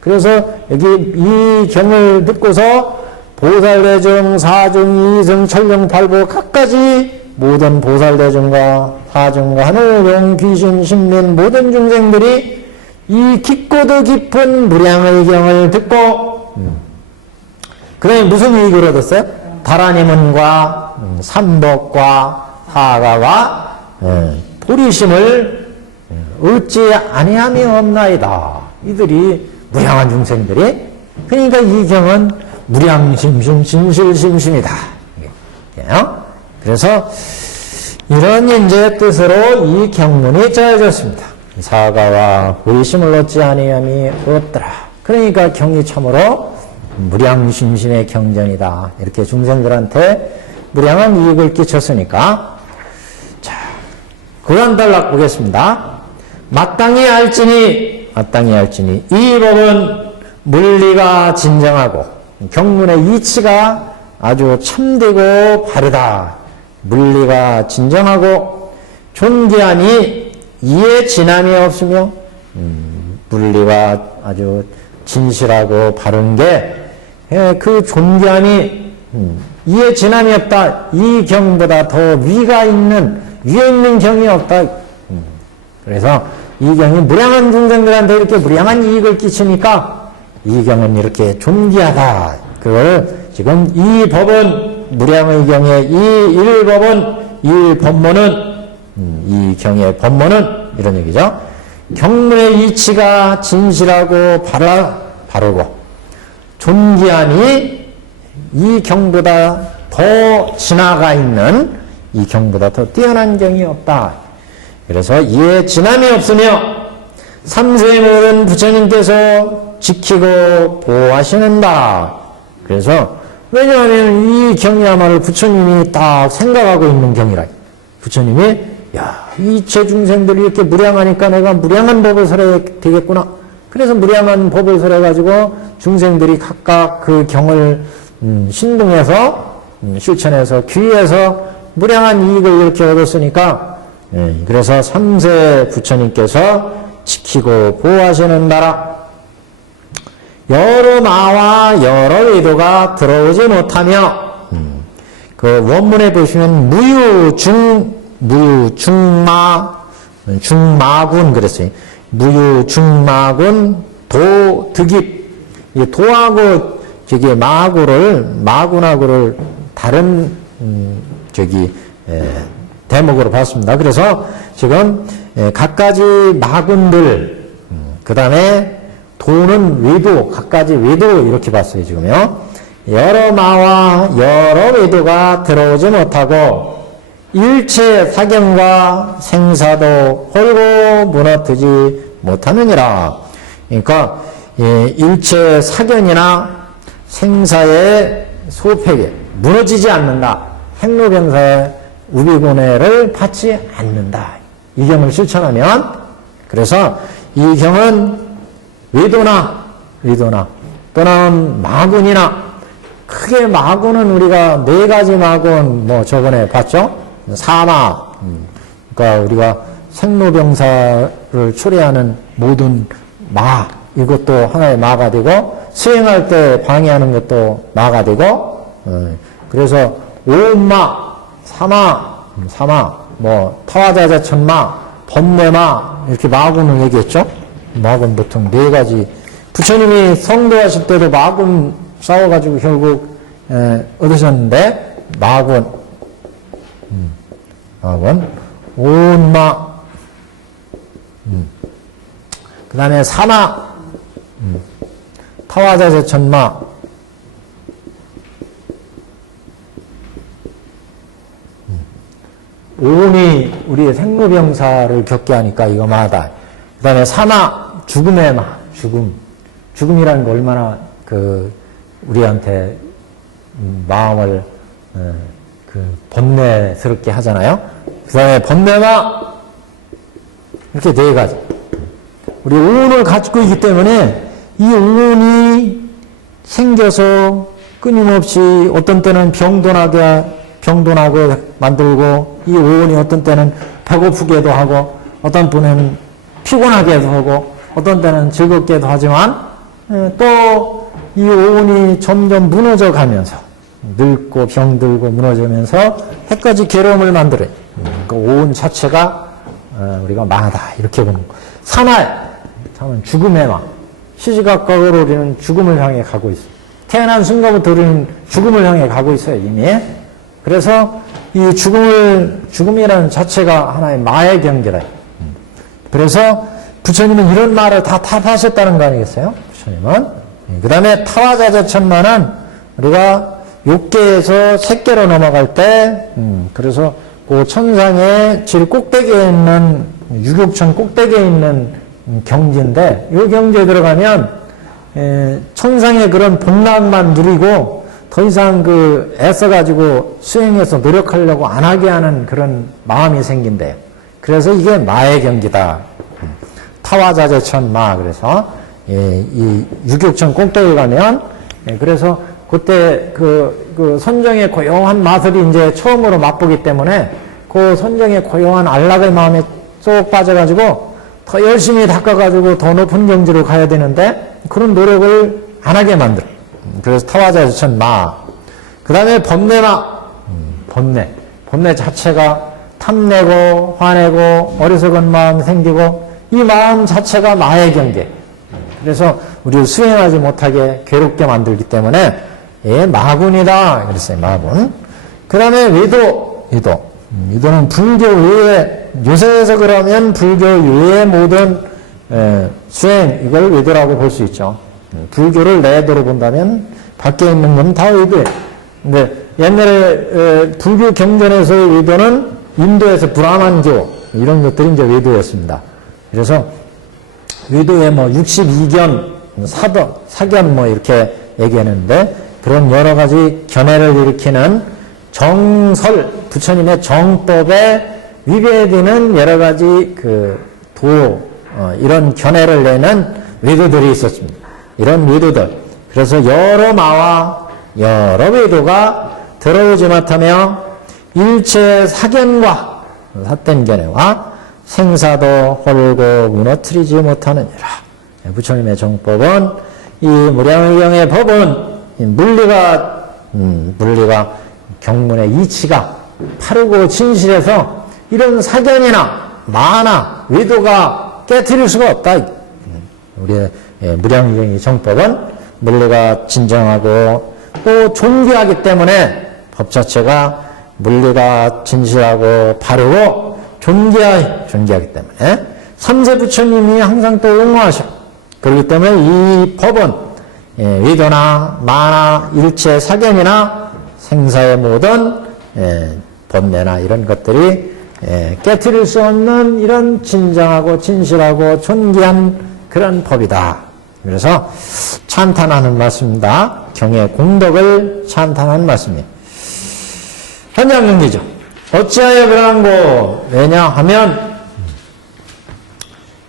그래서 여기 이 경을 듣고서 보살대중, 사중, 이승, 천령, 팔보 각가지 모든 보살대중과 사중과 하늘, 용, 귀신, 신민 모든 중생들이 이 깊고도 깊은 무량의 경을 듣고 그 다음에 무슨 이익을 얻었어요? 다라니문과 삼복과 하가와 보리심을 얻지 아니함이 없나이다. 이들이 무량한 중생들이. 그러니까 이 경은 무량심심 진실심심이다. 그래서 이런 이제 뜻으로 이 경문이 짜여졌습니다. 사가와 보리심을 얻지 아니함이 없더라. 그러니까 경이 참으로 무량심심의 경전이다. 이렇게 중생들한테 무량한 이익을 끼쳤으니까. 자, 고난단락 보겠습니다. 마땅히 알지니 이 법은 물리가 진정하고 경문의 이치가 아주 참되고 바르다. 물리가 진정하고 존귀하니 이에 진함이 없으며 물리가 아주 진실하고 바른 게 그 존귀함이 이에 진함이 없다. 이 경보다 더 위에 있는 경이 없다. 그래서 이 경이 무량한 중생들한테 이렇게 무량한 이익을 끼치니까 이 경은 이렇게 존귀하다. 그걸 지금 이 법은 무량의 경의 이 일법은 이 법문은 이 경의 법문은 이런 얘기죠. 경문의 이치가 진실하고 바르고 존귀하니 이 경보다 더 지나가 있는 이 경보다 더 뛰어난 경이 없다. 그래서 이에 진함이 없으며 삼세 모든 부처님께서 지키고 보호하시는다. 그래서 왜냐하면 이 경이야말로 부처님이 딱 생각하고 있는 경이라. 부처님이 이 제 중생들이 이렇게 무량하니까 내가 무량한 법을 설해야 되겠구나. 그래서 무량한 법을 설해가지고 중생들이 각각 그 경을 신봉해서 실천해서 귀해서 무량한 이익을 이렇게 얻었으니까 그래서 삼세 부처님께서 지키고 보호하시는 나라. 여러 마와 여러 의도가 들어오지 못하며 그 원문에 보시면 중마군 그랬어요. 무유중마군 도득입. 이 도하고 저기 마군하고를 다른 대목으로 봤습니다. 그래서 지금 각가지 마군들 그 다음에 도는 외도, 각가지 외도 이렇게 봤어요, 지금요. 여러 마와 여러 외도가 들어오지 못하고 일체 사경과 생사도 홀고 무너뜨지 못하느니라. 그러니까 일체 사견이나 생사의 소패에 무너지지 않는다. 행로병사의 우비고뇌를 받지 않는다. 이 경을 실천하면 그래서 이 경은 외도나 또는 마군이나 크게 마군은 우리가 네 가지 마군 저번에 봤죠? 사마 그러니까 우리가 생로병사를 초래하는 모든 마 이것도 하나의 마가 되고 수행할 때 방해하는 것도 마가 되고 그래서 오마 사마 타화자자천마 법매마 이렇게 마군을 얘기했죠. 마군 보통 네 가지. 부처님이 성도하실 때도 마군 싸워가지고 결국 얻으셨는데 마군 온마 그 다음에 사마 타화자재천마 오온이 우리의 생로병사를 겪게 하니까 이거 마다. 그 다음에 사마, 죽음의 마, 죽음이라는 거 얼마나 우리한테 마음을 번뇌스럽게 하잖아요. 그 다음에 번뇌마, 이렇게 네 가지. 우리 오온을 가지고 있기 때문에 이 오온이 생겨서 끊임없이 어떤 때는 병도나게 만들고, 이 오온이 어떤 때는 배고프게도 하고, 어떤 분은 피곤하게도 하고, 어떤 때는 즐겁게도 하지만, 또 이 오온이 점점 무너져 가면서, 늙고 병들고 무너지면서 해까지 괴로움을 만들어요. 그 오온 자체가 우리가 마다 이렇게 보는 거. 사나이, 참은 죽음의 마. 시시각각으로 우리는 죽음을 향해 가고 있어요. 태어난 순간부터 우리는 죽음을 향해 가고 있어요, 이미. 그래서 이 죽음이라는 자체가 하나의 마의 경계다. 그래서 부처님은 이런 말을 다 답하셨다는 거 아니겠어요? 부처님은. 그 다음에 타화자재천마는 우리가 6계에서 3계로 넘어갈 때, 그래서 그 천상의 제일 꼭대기에 있는, 유격천 꼭대기에 있는 경지인데, 이 경지에 들어가면, 천상의 그런 복락만 누리고, 더 이상 애써가지고 수행해서 노력하려고 안 하게 하는 그런 마음이 생긴대요. 그래서 이게 마의 경기다. 타화자재천마. 그래서, 이 유격천 꼭대기에 가면, 그래서 그때 선정의 고요한 맛을 이제 처음으로 맛보기 때문에 그 선정의 고요한 안락의 마음에 쏙 빠져가지고 더 열심히 닦아가지고 더 높은 경지로 가야 되는데 그런 노력을 안 하게 만들어요. 그래서 타화자재천 마. 그 다음에 번뇌마. 번뇌 자체가 탐내고 화내고 어리석은 마음 생기고 이 마음 자체가 마의 경계. 그래서 우리를 수행하지 못하게 괴롭게 만들기 때문에 마군이다 그랬어요. 마군. 그 다음에 위도는 불교 외에 요새에서 그러면 불교 외의 모든 수행 이걸 위도라고 볼 수 있죠. 불교를 내도로 본다면 밖에 있는 건 다 위도예요. 근데 옛날에 불교 경전에서의 위도는 인도에서 브라만교 이런 것들이 이제 위도였습니다. 그래서 위도에 62견, 사견 이렇게 얘기하는데 그런 여러 가지 견해를 일으키는 정설, 부처님의 정법에 위배되는 여러 가지 이런 견해를 내는 위도들이 있었습니다. 이런 위도들. 그래서 여러 마와 여러 위도가 들어오지 못하며 일체 사견과 삿된 견해와 생사도 홀고 무너뜨리지 못하느니라. 부처님의 정법은 이 무량의경의 법은 물리가 경문의 이치가 바르고 진실해서 이런 사견이나 마나 위도가 깨트릴 수가 없다. 우리의 무량의경의 정법은 물리가 진정하고 또 존귀하기 때문에 법 자체가 물리가 진실하고 바르고 존귀하기 때문에 삼세 부처님이 항상 또 옹호하셔. 그렇기 때문에 이 법은 위도나 마나 일체 사견이나 생사의 모든 번뇌나 이런 것들이 깨트릴 수 없는 이런 진정하고 진실하고 존귀한 그런 법이다. 그래서 찬탄하는 말씀입니다. 경의 공덕을 찬탄하는 말씀이에요. 현장경기죠. 어찌하여 그러한고? 왜냐하면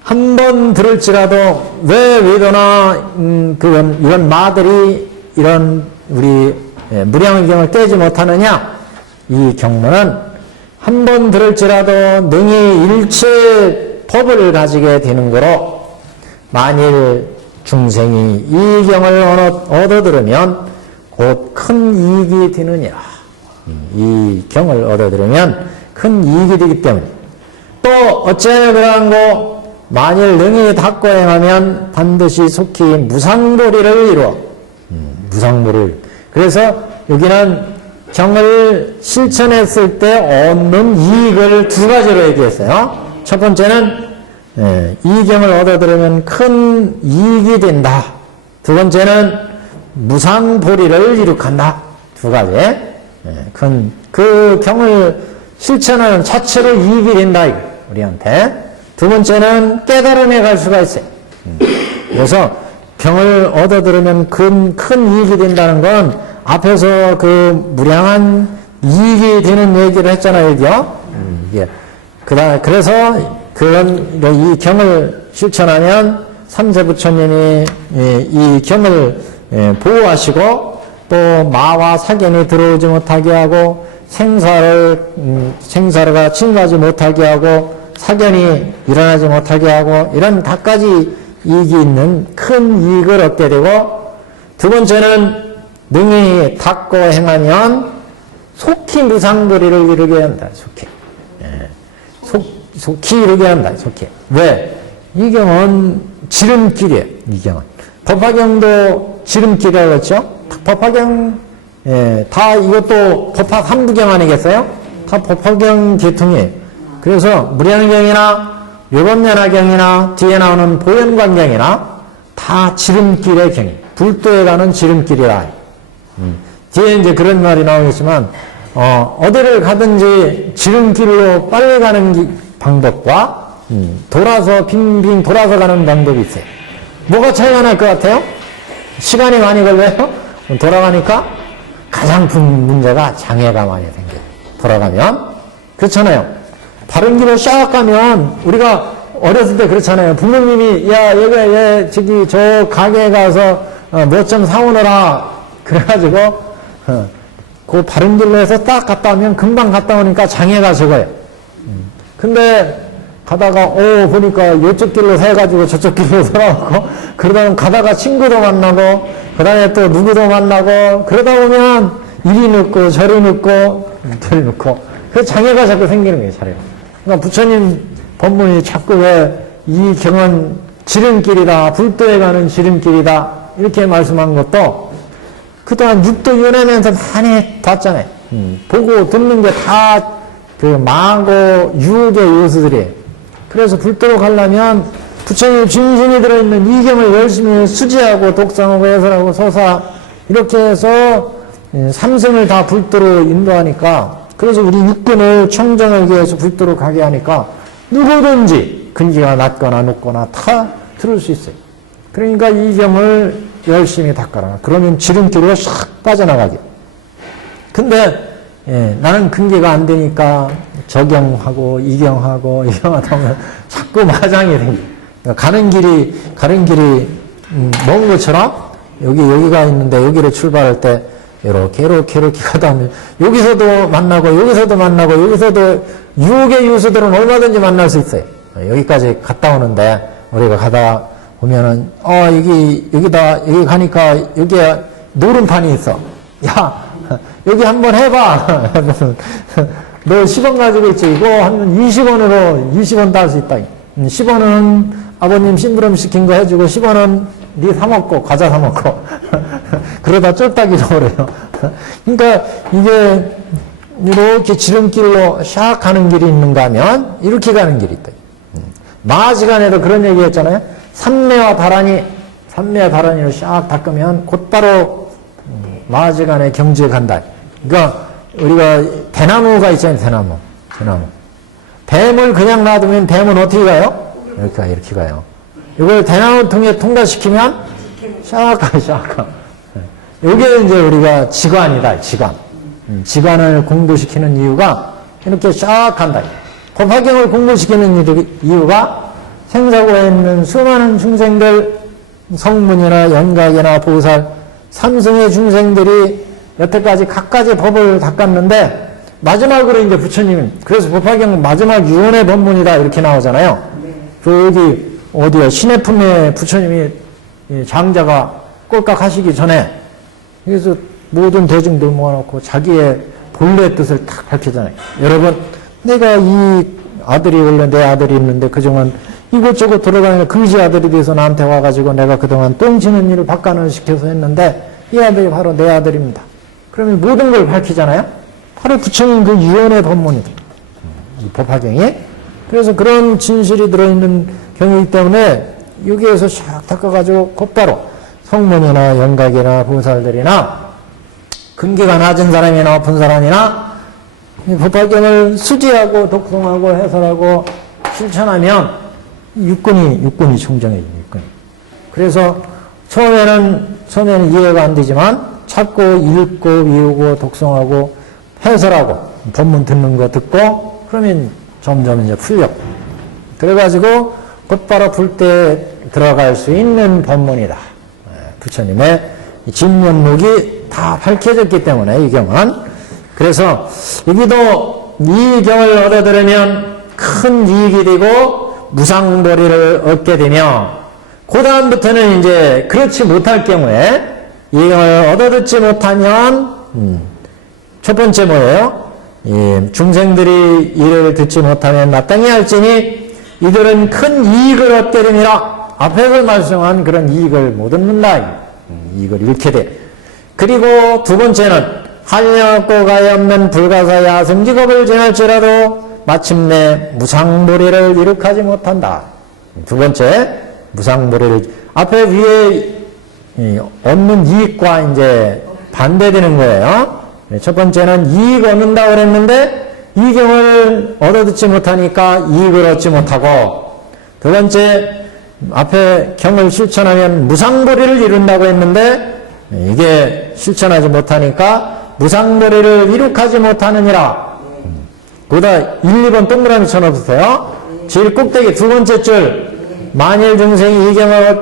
한 번 들을지라도 왜 위도나 이런 마들이 이런 우리 무량의경을 깨지 못하느냐? 이 경문은 한 번 들을지라도 능히 일체 법을 가지게 되는 거로 만일 중생이 이 경을 얻어 들으면 곧 큰 이익이 되느니라. 이 경을 얻어 들으면 큰 이익이 되기 때문에 또 어찌하여 그러한고? 만일 능히 닦고 행하면 반드시 속히 무상보리를 이루어. 무상보리를. 그래서 여기는 경을 실천했을 때 얻는 이익을 두 가지로 얘기했어요. 첫 번째는 이 경을 얻어 들으면 큰 이익이 된다. 두 번째는 무상보리를 이룩한다. 두 가지. 그 경을 실천하는 자체로 이익이 된다, 이거, 우리한테. 두 번째는 깨달음에 갈 수가 있어요. 그래서 경을 얻어 들으면 큰 이익이 된다는 건 앞에서 그 무량한 이익이 되는 얘기를 했잖아요, 여기요. 예. 그래서 이 경을 실천하면 삼세 부처님이 이 경을 보호하시고 또 마와 사견이 들어오지 못하게 하고 생사가 침투하지 못하게 하고 사견이 일어나지 못하게 하고 이런 다까지 이익이 있는 큰 이익을 얻게 되고, 두 번째는 능히 닦고 행하면 속히 무상도리를 이루게 한다. 속히. 속히 이루게 한다. 속히. 왜? 이 경은 지름길이에요. 이 경은. 법화경도 지름길이라고 했죠. 법화경, 다 이것도 법화 3부경 아니겠어요? 다 법화경 계통이에요. 그래서 무량경이나 요법연화경이나 뒤에 나오는 보현광경이나 다 지름길의 경이, 불도에 가는 지름길이라. 뒤에 이제 그런 말이 나오겠지만, 어디를 가든지 지름길로 빨리 가는 방법과, 돌아서, 빙빙 돌아서 가는 방법이 있어요. 뭐가 차이가 날 것 같아요? 시간이 많이 걸려요? 돌아가니까 가장 큰 문제가 장애가 많이 생겨요. 돌아가면. 그렇잖아요. 바른 길로 샥 가면, 우리가 어렸을 때 그렇잖아요. 부모님이, 야, 저기, 저 가게에 가서, 뭐 좀 사오너라. 그래가지고, 그 바른 길로 해서 딱 갔다 오면 금방 갔다 오니까 장애가 적어요. 근데, 가다가, 보니까 이쪽 길로 세가지고 저쪽 길로 돌아오고, 그러다 가다가 친구도 만나고, 그 다음에 또 누구도 만나고, 그러다 보면, 이리 늦고, 저리 늦고, 저리 늦고, 그 장애가 자꾸 생기는 거예요, 차례. 그러니까 부처님 법문이 자꾸 왜 이 경은 지름길이다, 불도에 가는 지름길이다, 이렇게 말씀한 것도 그동안 육도 윤회면서 많이 봤잖아요. 보고 듣는 게 다 그 마고 유혹의 요소들이에요. 그래서 불도로 가려면 부처님 진심이 들어있는 이 경을 열심히 수지하고 독상하고 해설하고 서사 이렇게 해서 삼성을 다 불도로 인도하니까, 그래서 우리 육근을 청정하기 위해서 불도로 가게 하니까 누구든지 근기가 낮거나 높거나 다 들을 수 있어요. 그러니까 이 경을 열심히 닦아라. 그러면 지름길로 싹 빠져나가게. 근데 나는 근기가 안 되니까 저경하고 이경하고 이경하다 보면 자꾸 마장이 생겨. 그러니까 가는 길이 먼 것처럼 여기가 있는데 여기를 출발할 때 이렇게 가다 보면 여기서도 만나고 여기서도 유혹의 요소들은 얼마든지 만날 수 있어요. 여기까지 갔다 오는데 우리가 가다 보면은 여기 가니까 여기에 노름판이 있어. 야, 여기 한번 해봐. 너 10원 가지고 있지. 이거 하면 20원 딸 수 있다. 10원은 아버님 심부름 시킨 거 해주고 10원은 네 사먹고 과자 사먹고 그러다 쫄딱 잃어버려요. 그러니까 이게 이렇게 지름길로 샥 가는 길이 있는가 하면 이렇게 가는 길이 있다. 마하지간에도 그런 얘기 했잖아요. 삼매와 다란이로 샥 닦으면 곧바로 마하지간의 경지에 간다. 그러니까 우리가 대나무가 있잖아요. 대나무. 뱀을 그냥 놔두면 뱀은 어떻게 가요? 이렇게 가요. 이걸 대나무 통에 통과시키면 샥 가. 이게 이제 우리가 지관이다. 지관을 공부시키는 이유가 이렇게 샥 간다. 법화경을 공부시키는 이유가 생사고에 있는 수많은 중생들, 성문이나 연각이나 보살, 삼승의 중생들이 여태까지 각가지 법을 닦았는데 마지막으로 이제 부처님은, 그래서 법화경 마지막 유언의 법문이다 이렇게 나오잖아요. 여기 어디야 신해품에 부처님이 장자가 꼴깍 하시기 전에 그래서 모든 대중들 모아놓고 자기의 본래의 뜻을 딱 밝히잖아요. 여러분, 내가 이 아들이 원래 내 아들이 있는데 그동안 이곳저곳 돌아다니는 거지 아들이 돼서 나한테 와가지고 내가 그동안 똥치는 일을 박간을 시켜서 했는데 이 아들이 바로 내 아들입니다. 그러면 모든 걸 밝히잖아요. 바로 부처님 그 유언의 법문이다. 이 법화경이. 그래서 그런 진실이 들어있는 경이기 때문에 여기에서 샥 닦아가지고 곧바로 성문이나 연각이나 보살들이나 근기가 낮은 사람이나 높은 사람이나 이 법화경을 수지하고 독송하고 해설하고 실천하면 육군이 청정해집니다. 육군이. 그래서 처음에는 이해가 안 되지만 자꾸 읽고 외우고 독송하고 해설하고 본문 듣는 거 듣고 그러면 점점 이제 풀려. 그래가지고 곧바로 불때에 들어갈 수 있는 법문이다. 부처님의 진면목이 다 밝혀졌기 때문에 이 경은. 그래서 여기도 이 경을 얻어들으면 큰 이익이 되고 무상도리를 얻게 되며 그 다음부터는 이제 그렇지 못할 경우에 이 경을 얻어듣지 못하면 첫 번째 뭐예요? 중생들이 이를 듣지 못하면 마땅히 할지니 이들은 큰 이익을 얻게 됩니다. 앞에서 말씀한 그런 이익을 못 얻는다. 이익을 잃게 돼. 그리고 두 번째는 한량없고 가히 없는 불가사 야승직업을 지날지라도 마침내 무상도리를 이룩하지 못한다. 두 번째 무상도리를 앞에 위에 얻는 이익과 이제 반대되는 거예요. 첫 번째는 이익 얻는다고 그랬는데 이 경을 얻어듣지 못하니까 이익을 얻지 못하고, 두 번째 앞에 경을 실천하면 무상도리를 이룬다고 했는데 이게 실천하지 못하니까 무상도리를 이룩하지 못하느니라. 거기다 1, 2번 동그라미 쳐놓으세요. 제일 꼭대기 두 번째 줄, 만일 중생이 이 경을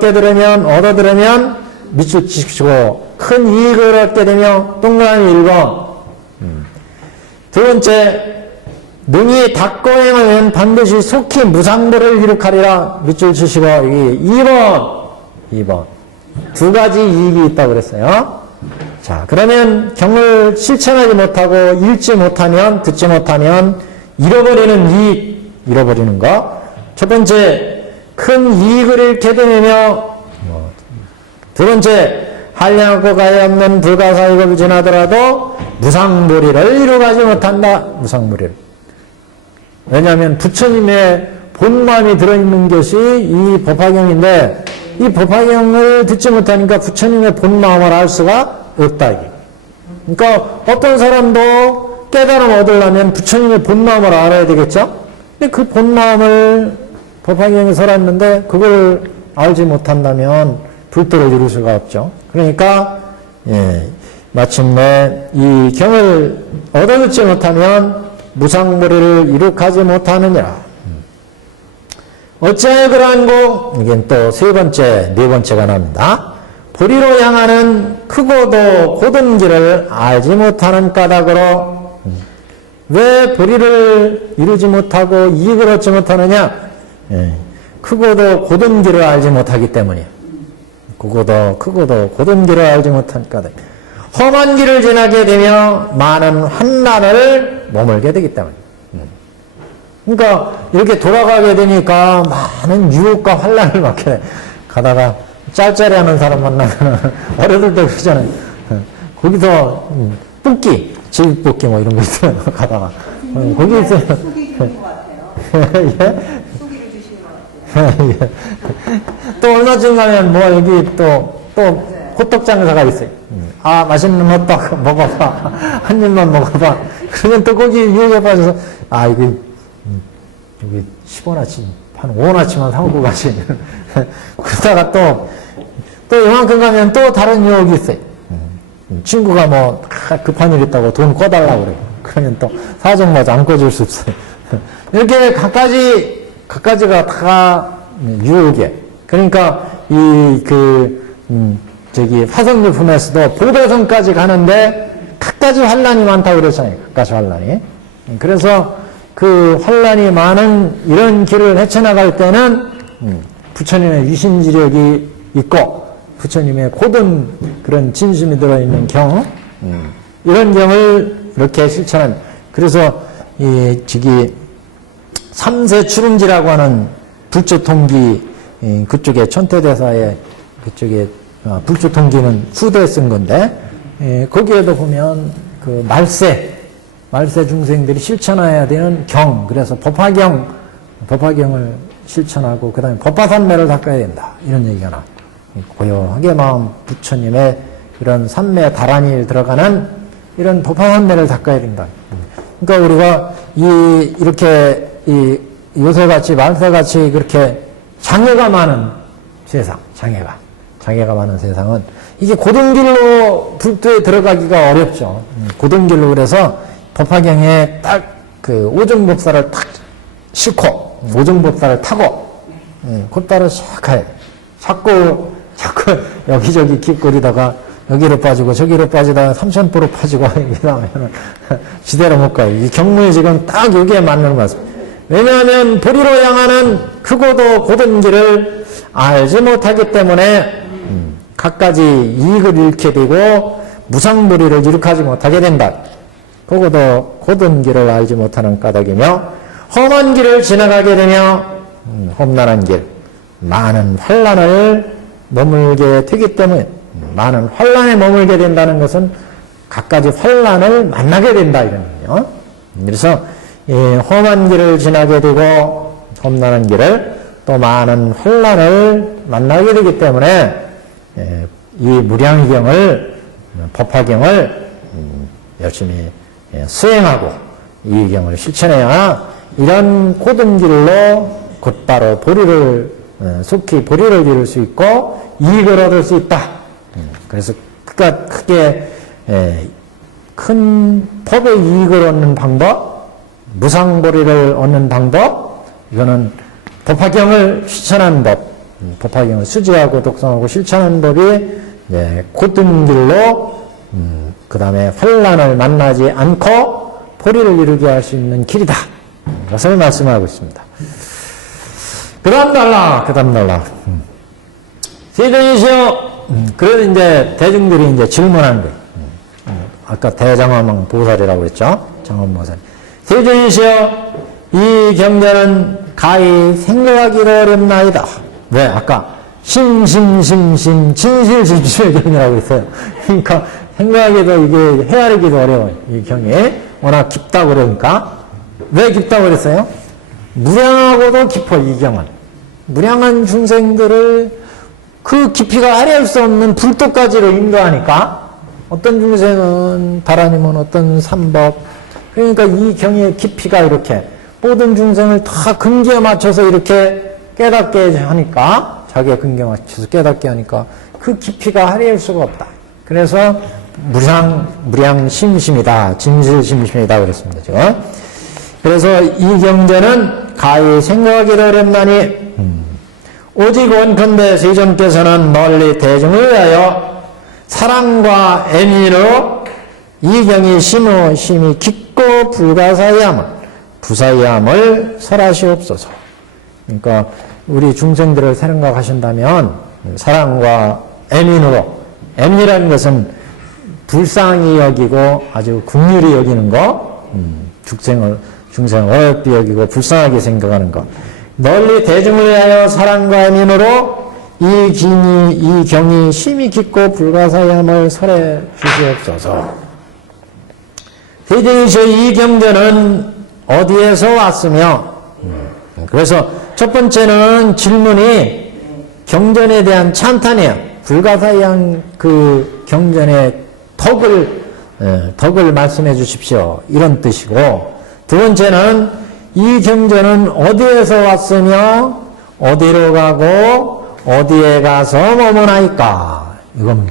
얻어들으면 밑줄 치시고 큰 이익을 얻게 되며 동그라미 1번. 두 번째, 능히 닦고 행하면 반드시 속히 무상도를 이룩하리라. 밑줄 치시고 여기 2번. 두 가지 이익이 있다고 그랬어요. 자, 그러면 경을 실천하지 못하고 읽지 못하면, 듣지 못하면 잃어버리는 이익, 잃어버리는 거. 첫 번째, 큰 이익을 잃게 되며, 두 번째, 한량없고 가히 없는 불가사의법을 지나더라도 무상도리를 이루가지 못한다. 무상도리를. 왜냐하면 부처님의 본마음이 들어있는 것이 이 법화경인데 이 법화경을 듣지 못하니까 부처님의 본마음을 알 수가 없다. 이게. 그러니까 어떤 사람도 깨달음 얻으려면 부처님의 본마음을 알아야 되겠죠? 근데 그 본마음을 법화경에 설했는데 그걸 알지 못한다면 불도를 이룰 수가 없죠. 그러니까 마침내 이 경을 얻어듣지 못하면 무상도리를 이룩하지 못하느니라. 어찌하여 그러한고? 이게 또 세 번째, 네 번째가 나옵니다. 보리로 향하는 크고도 고든 길을 알지 못하는 까닭으로. 왜 보리를 이루지 못하고 이익을 얻지 못하느냐? 크고도 고든 길을 알지 못하기 때문이에요. 크고도 고든 길을 알지 못한 까닭. 험한 길을 지나게 되며 많은 환난을 머물게 되기 때문에. 그러니까 이렇게 돌아가게 되니까 많은 유혹과 환난을 받게 돼. 가다가 짤짤이 하는 사람 만나면 어렸을 때 그러잖아요. 거기서 뽑기, 제육뽑기 뭐 이런 거 있어요. 가다가 거기 있어요. 속이 주는 것 같아요. 예? 속이를 주시는 것 같아요. 예. 또 얼마쯤 가면 뭐 여기 또 호떡 장사가 있어요. 아, 맛있는 호떡 먹어봐. 한 입만 먹어봐. 그러면 또 거기 유혹에 빠져서, 아, 이거, 여기 10원어치, 한 5원어치만 사먹고 가시. 그러다가 또 이만큼 가면 또 다른 유혹이 있어요. 친구가 뭐, 급한 일 있다고 돈 꿔달라고 그래요. 그러면 또 사정마저 안 꿔줄 수 없어요. 이렇게 각가지가 다 유혹이에요. 그러니까 화성유품에서도 보배성까지 가는데 각가지 환란이 많다고 그랬잖아요. 각가지 환란이. 그래서 그 환란이 많은 이런 길을 헤쳐나갈 때는 부처님의 유심지력이 있고 부처님의 고든 그런 진심이 들어있는 경, 이런 경을 이렇게 실천한. 그래서 삼세 출음지라고 하는 불조통기, 그쪽에 천태대사의 그쪽에 불조통기는 후대에 쓴 건데, 거기에도 보면 그 말세 중생들이 실천해야 되는 경, 그래서 법화경을 실천하고 그 다음에 법화산매를 닦아야 된다, 이런 얘기가 나와요. 고요하게 마음 부처님의 이런 산매 다란이 들어가는 이런 법화산매를 닦아야 된다. 그러니까 우리가 이렇게 요새같이 말세같이 그렇게 장애가 많은 세상, 장애가 많은 세상은 이게 고등길로 불도에 들어가기가 어렵죠. 고등길로 그래서 법화경에 딱 그 오정법사를 탁 싣고 오정법사를 타고 곧바로 시작해. 자꾸 여기저기 깃거리다가 여기로 빠지고 저기로 빠지다가 삼천포로 빠지고 이렇게 하면은 지대로 못 가요. 이 경무에 지금 딱 여기에 맞는 것 같습니다. 왜냐하면 보리로 향하는 크고도 고든 길을 알지 못하기 때문에 갖가지 이익을 잃게 되고 무상보리를 이룩하지 못하게 된다. 크고도 고든 길을 알지 못하는 까닭이며 험한 길을 지나가게 되며 험난한 길, 많은 환난을 머물게 되기 때문에 많은 환난에 머물게 된다는 것은 갖가지 환난을 만나게 된다 이런 거예요. 그래서 험한 길을 지나게 되고 험난한 길을 또 많은 환난을 만나게 되기 때문에 이 무량경을 법화경을 열심히 수행하고 이 경을 실천해야 이런 고든 길로 곧바로 보리를 속히 보리를 이룰 수 있고 이익을 얻을 수 있다. 그래서 크게 큰 법의 이익을 얻는 방법, 무상보리를 얻는 방법, 이거는 법화경을 실천하는 법, 법화경을 수지하고 독성하고 실천하는 법이 고든 길로 그 다음에 환난을 만나지 않고 보리를 이루게 할 수 있는 길이다. 이것을 말씀하고 있습니다. 그 다음 날라. 세존이시여, 그래도 이제 대중들이 이제 질문하는 거예요. 아까 대장엄 보살이라고 했죠? 장엄보살. 세존이시여, 이 경전은 가히 생각하기로 어렵나이다. 왜? 아까 진실진실의 경이라고 했어요. 그러니까 생각하기도 이게 헤아리기도 어려워요. 이 경이 워낙 깊다고 그러니까. 왜 깊다고 그랬어요? 무량하고도 깊어, 이 경은. 무량한 중생들을 그 깊이가 아래할 수 없는 불도까지로 인도하니까 어떤 중생은 다라니면 어떤 삼법, 그러니까 이 경의 깊이가 이렇게 모든 중생을 다 근기에 맞춰서 이렇게 깨닫게 하니까, 자기의 근기에 맞춰서 깨닫게 하니까 그 깊이가 아래할 수가 없다. 그래서 무량심심이다, 진실심심이다 그랬습니다. 지금. 그래서 이 경전은 가히 생각하기도 어렵나니 오직 원컨대 세존께서는 멀리 대중을 위하여 사랑과 애민으로 이 경이 심히 깊고 부사이함을 설하시옵소서. 그러니까 우리 중생들을 생각하신다면 사랑과 애민으로, 애민이라는 것은 불쌍히 여기고 아주 긍휼히 여기는 거, 중생을 어렵게 여기고 불쌍하게 생각하는 것. 널리 대중을 위하여 사랑과 애민으로 이 경이 심히 깊고 불가사의함을 설해 주시옵소서. 대중이시여, 이 경전은 어디에서 왔으며, 그래서 첫 번째는 질문이 경전에 대한 찬탄이에요. 불가사의한 그 경전의 덕을 말씀해 주십시오, 이런 뜻이고, 두 번째는 이 경전은 어디에서 왔으며 어디로 가고 어디에 가서 머무나이까, 이건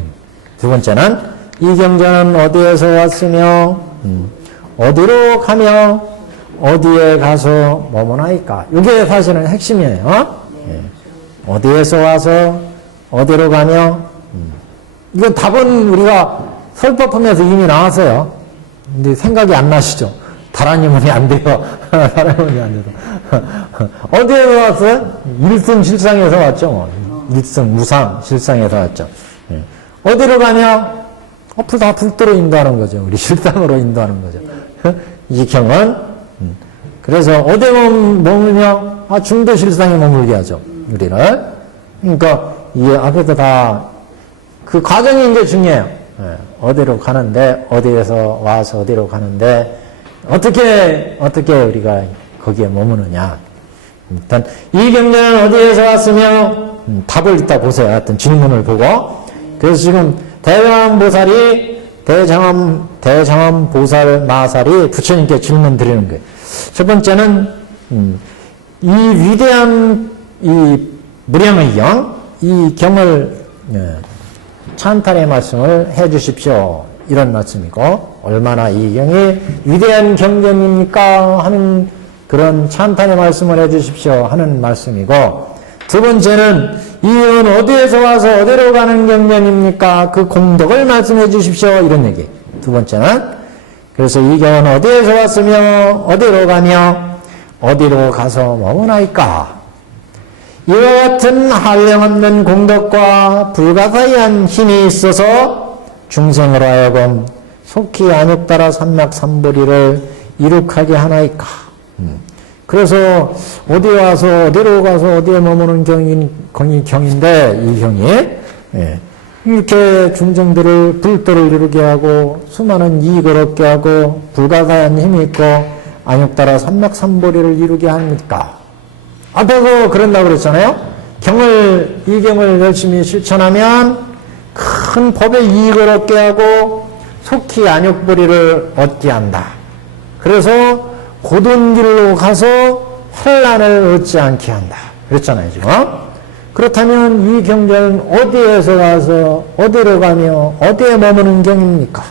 두 번째는 이 경전은 어디에서 왔으며 어디로 가며 어디에 가서 머무나이까, 이게 사실은 핵심이에요. 어디에서 와서 어디로 가며, 이건 답은 우리가 설법하면서 이미 나왔어요. 근데 생각이 안 나시죠? 다라니문이 안 돼요. 다라니문이 안 돼서. 어디에서 왔어요? 일승 실상에서 왔죠. 뭐. 일승, 무상, 실상에서 왔죠. 어디로 가냐? 다 불도로 인도하는 거죠. 우리 실상으로 인도하는 거죠. 이 경은. 그래서 어디에 머물며? 중도 실상에 머물게 하죠, 우리를. 그러니까 이 앞에서 다 그 과정이 이제 중요해요. 어디로 가는데, 어디에서 와서 어디로 가는데, 어떻게 우리가 거기에 머무느냐. 일단, 이 경전은 어디에서 왔으며, 답을 이따 보세요. 하여튼 질문을 보고. 그래서 지금 대장보살이 대장엄 보살 마살이 부처님께 질문 드리는 거예요. 첫 번째는, 이 위대한 이 무량의 경, 이 경을 찬탄의 말씀을 해 주십시오. 이런 말씀이고, 얼마나 이 경이 위대한 경전입니까? 하는 그런 찬탄의 말씀을 해 주십시오. 하는 말씀이고, 두 번째는 이 경은 어디에서 와서 어디로 가는 경전입니까? 그 공덕을 말씀해 주십시오. 이런 얘기. 두 번째는, 그래서 이 경은 어디에서 왔으며 어디로 가며 어디로 가서 머무나이까? 이와 같은 한량없는 공덕과 불가사의한 힘이 있어서 중생으로 하여금 속히 안욕따라 삼맥삼불이를 이룩하게 하나이까? 그래서 어디 와서 어디로 가서 어디에 머무는 경인데 이 경이 이렇게 중생들을 불도를 이루게 하고 수많은 이익을 얻게 하고 불가사의한 힘이 있고 안욕따라 삼맥삼불이를 이루게 합니까? 앞에서 그런다고 그랬잖아요. 이 경을 열심히 실천하면 큰 법의 이익을 얻게 하고 속히 안욕불이를 얻게 한다. 그래서 고든 길로 가서 환란을 얻지 않게 한다. 그랬잖아요, 지금. 그렇다면 이 경전은 어디에서 와서 어디로 가며 어디에 머무는 경입니까?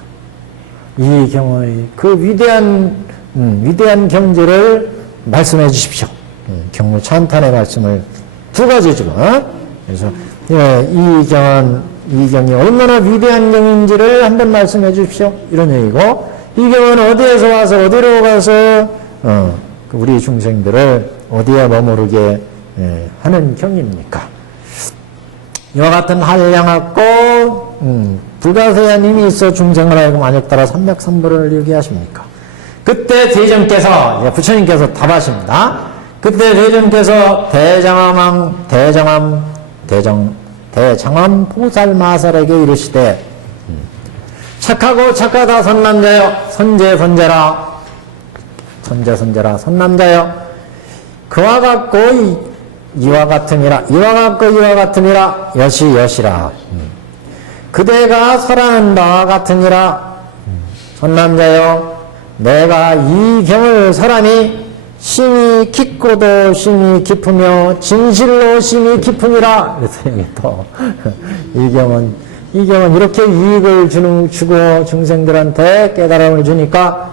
이 경의 그 위대한 경제를 말씀해 주십시오. 경무 찬탄의 말씀을 두 가지 지금. 그래서 이 경이 얼마나 위대한 경인지를 한번 말씀해 주십시오. 이런 얘기고, 이 경은 어디에서 와서 어디로 가서 우리 중생들을 어디에 머무르게 하는 경입니까? 이와 같은 한량하고 불가사의한 힘이 있어 중생을 하여금 안욕따라 삼맥삼불을 이루게 하십니까? 그때 대전께서, 부처님께서 답하십니다. 그때 대전께서 대장암 보살 마살에게 이르시되, 착하고 착하다 선남자여, 선제라 선남자여, 그와 같고 이와 같으니라 여시라. 그대가 설하는 바와 같으니라. 선남자여, 내가 이 경을 설하니 심히 깊고도 심히 깊으며 진실로 심히 깊으니라. 그래서 여기 또 이 경은 이렇게 이익을 주고 중생들한테 깨달음을 주니까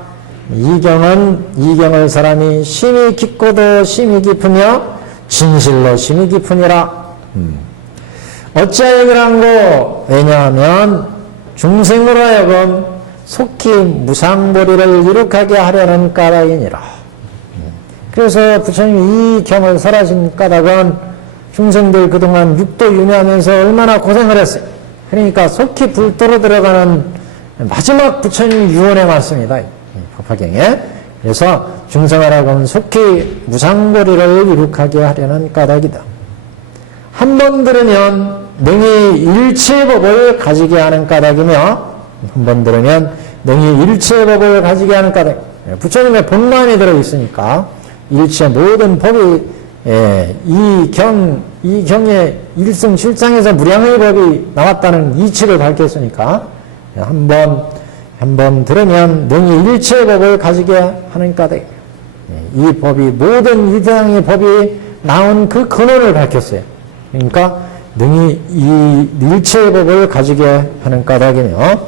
이 경을 사람이 심히 깊고도 심히 깊으며 진실로 심히 깊으니라. 어찌하여 그런고? 왜냐하면 중생으로 하여금 속히 무상보리를 이룩하게 하려는 까닭이니라. 그래서 부처님이 이 경을 설하신 까닭은 중생들 그동안 육도 윤회하면서 얼마나 고생을 했어요. 그러니까 속히 불도로 들어가는 마지막 부처님 유언의 말씀이다. 법화경에. 그래서 중생을 하여금 속히 무상보리를 이룩하게 하려는 까닭이다. 한 번 들으면 능히 일체법을 가지게 하는 까닭이며, 한 번 들으면 능히 일체법을 가지게 하는 까닭. 부처님의 본마음이 들어있으니까 일체 모든 법이 이 경의 일승실상에서 무량의 법이 나왔다는 이치를 밝혔으니까 한 번 들으면 능히 일체의 법을 가지게 하는 까닭. 이 법이 모든 위대한 법이 나온 그 근원을 밝혔어요. 그러니까 능히 이 일체의 법을 가지게 하는 까닭이며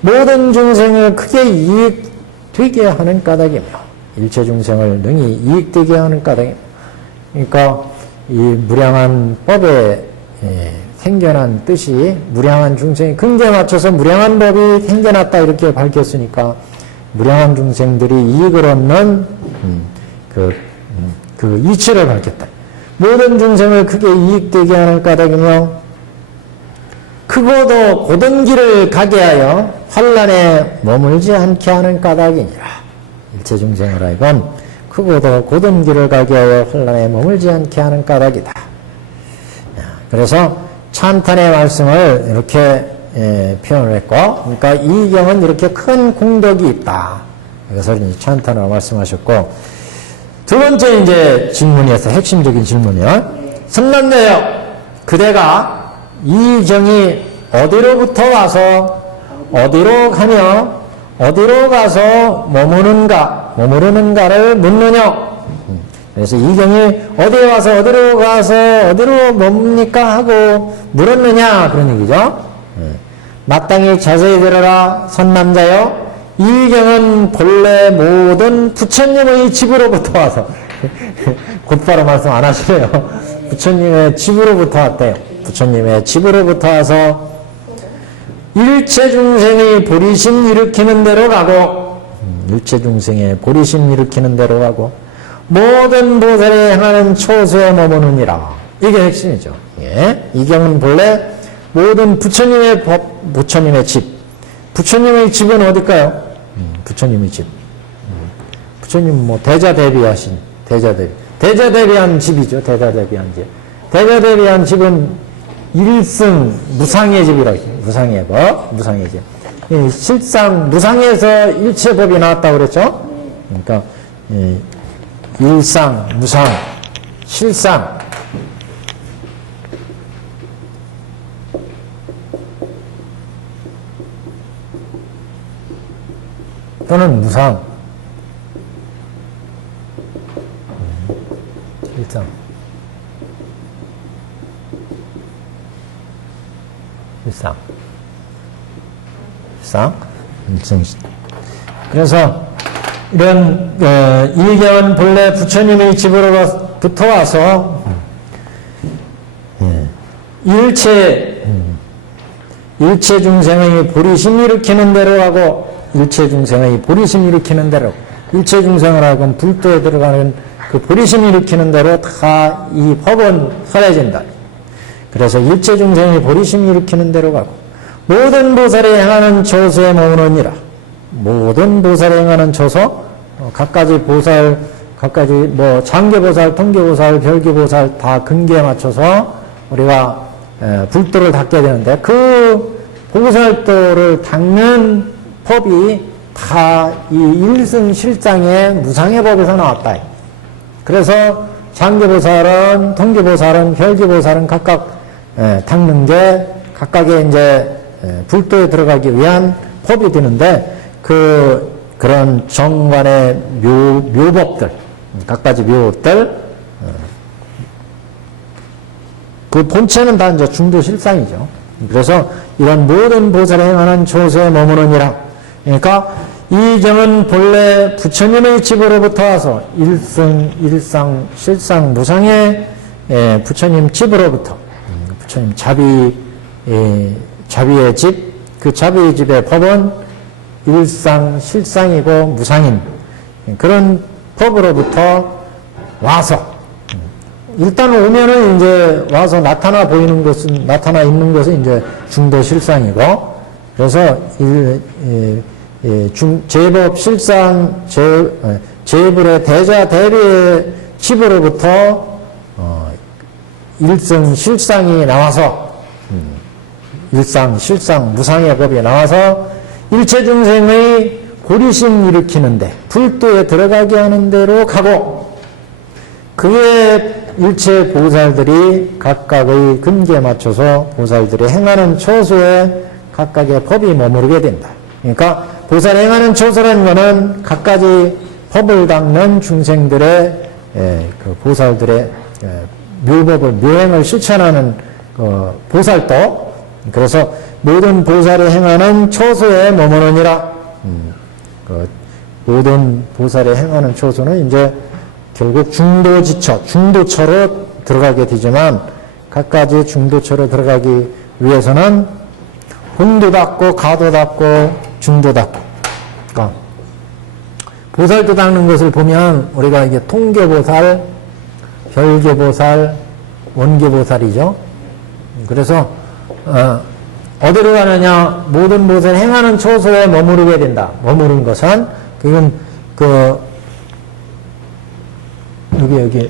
모든 중생을 크게 이익되게 하는 까닭이며 일체 중생을 능히 이익되게 하는 까닭입니다. 그러니까 이 무량한 법에 생겨난 뜻이 무량한 중생이 근기에 맞춰서 무량한 법이 생겨났다 이렇게 밝혔으니까 무량한 중생들이 이익을 얻는 그 이치를 밝혔다. 모든 중생을 크게 이익되게 하는 까닭이며 크고도 고든 길을 가게 하여 환란에 머물지 않게 하는 까닭이니라. 일체 중생을 하여금 크고도 고든 길을 가게 하여 환란에 머물지 않게 하는 까닭이다. 그래서 찬탄의 말씀을 이렇게 표현을 했고, 그러니까 이 경은 이렇게 큰 공덕이 있다. 이것을 찬탄으로 말씀하셨고, 두 번째 이제 질문이어서 핵심적인 질문이요. 선남자여, 그대가 이 경이 어디로부터 와서 어디로 가며 어디로 가서 머무르는가를 묻느냐. 그래서 이 경이 어디에 와서 어디로 가서 어디로 뭡니까 하고 물었느냐 그런 얘기죠. 마땅히 자세히 들어라 선남자여, 이 경은 본래 모든 부처님의 집으로부터 와서 곧바로 말씀 안 하시네요. 부처님의 집으로부터 왔대요. 부처님의 집으로부터 와서 일체 중생의 보리심 일으키는 대로 가고, 일체 중생의 보리심 일으키는 대로 가고, 모든 보살이 행하는 초소에 머무느니라. 이게 핵심이죠. 예. 이 경은 본래 모든 부처님의 법, 부처님의 집. 부처님의 집은 어딜까요? 부처님의 집. 부처님 뭐 대자대비하신, 대자대비한 집이죠. 대자대비한 집. 대자대비한 집은 일승 무상의 집이라고 해요. 무상의 법, 무상의 집. 실상 무상에서 일체법이 나왔다고 그랬죠? 그러니까 일상, 무상, 실상. 또는 무상. 실상. 실상. 실상. 일상. 그래서 이런 일견 본래 부처님의 집으로부터 와서 일체 중생의 보리심 일으키는 대로 하고, 일체 중생의 보리심 일으키는 대로, 일체 중생을 하고 불도에 들어가는 그 보리심 일으키는 대로 다 이 법은 설해진다. 그래서 일체 중생의 보리심 일으키는 대로 가고, 모든 보살이 행하는 초소에 머무느니라. 모든 보살이 행하는 초소, 각가지 보살, 각가지 뭐 장계보살, 통계보살, 별계보살 다 근기에 맞춰서 우리가 불도를 닦게 되는데, 그 보살도를 닦는 법이 다 이 일승실상의 무상의 법에서 나왔다. 그래서 장계보살은, 통계보살은, 별계보살은 각각 닦는 게 각각의 이제 불도에 들어가기 위한 법이 되는데, 그런 정관의 묘법들, 각가지 묘법들, 그 본체는 다 이제 중도실상이죠. 그래서 이런 모든 보살에 행하는 초소에 머무느니라. 그러니까 이 경은 본래 부처님의 집으로부터 와서 일승, 일상, 실상, 무상의 부처님 집으로부터, 부처님 자비의 집, 그 자비의 집의 법은 일상, 실상이고 무상인 그런 법으로부터 와서, 일단 오면은 이제 와서 나타나 있는 것은 이제 중도 실상이고, 그래서 제법 실상, 제불의 대자 대비의 집으로부터 일승 실상이 나와서, 일상, 실상, 무상의 법이 나와서 일체 중생의 고리심 일으키는데, 불도에 들어가게 하는 대로 가고, 그에 일체 보살들이 각각의 근기에 맞춰서 보살들이 행하는 초소에 각각의 법이 머무르게 된다. 그러니까 보살이 행하는 초소라는 것은 각가지 법을 닦는 중생들의 그 보살들의 묘법을, 묘행을 실천하는 보살도, 그래서 모든 보살이 행하는 초소에 머무르니라. 모든 보살이 행하는 초소는 이제 결국 중도처로 들어가게 되지만, 각가지 중도처로 들어가기 위해서는 혼도 닦고, 가도 닦고, 중도 닦고. 그러니까 보살도 닦는 것을 보면 우리가 이게 통계보살, 별계보살, 원계보살이죠. 그래서 어디로 가느냐? 모든 보살 행하는 초소에 머무르게 된다. 머무른 것은, 그건 여기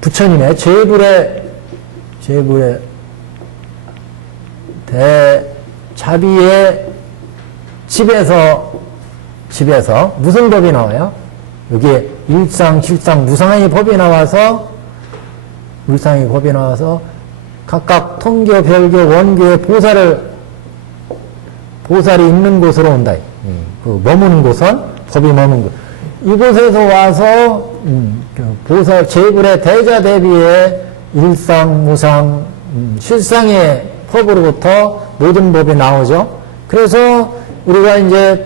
부처님의 제불의 대자비의 집에서 무슨 법이 나와요? 여기에 일상, 실상, 무상의 법이 나와서, 물상의 법이 나와서 각각 통교, 별교, 원교의 보살이 있는 곳으로 온다. 그 머무는 곳은 법이 머무는 곳. 이곳에서 와서 그 보살 제불의 대자 대비의 일상, 무상, 실상의 법으로부터 모든 법이 나오죠. 그래서 우리가 이제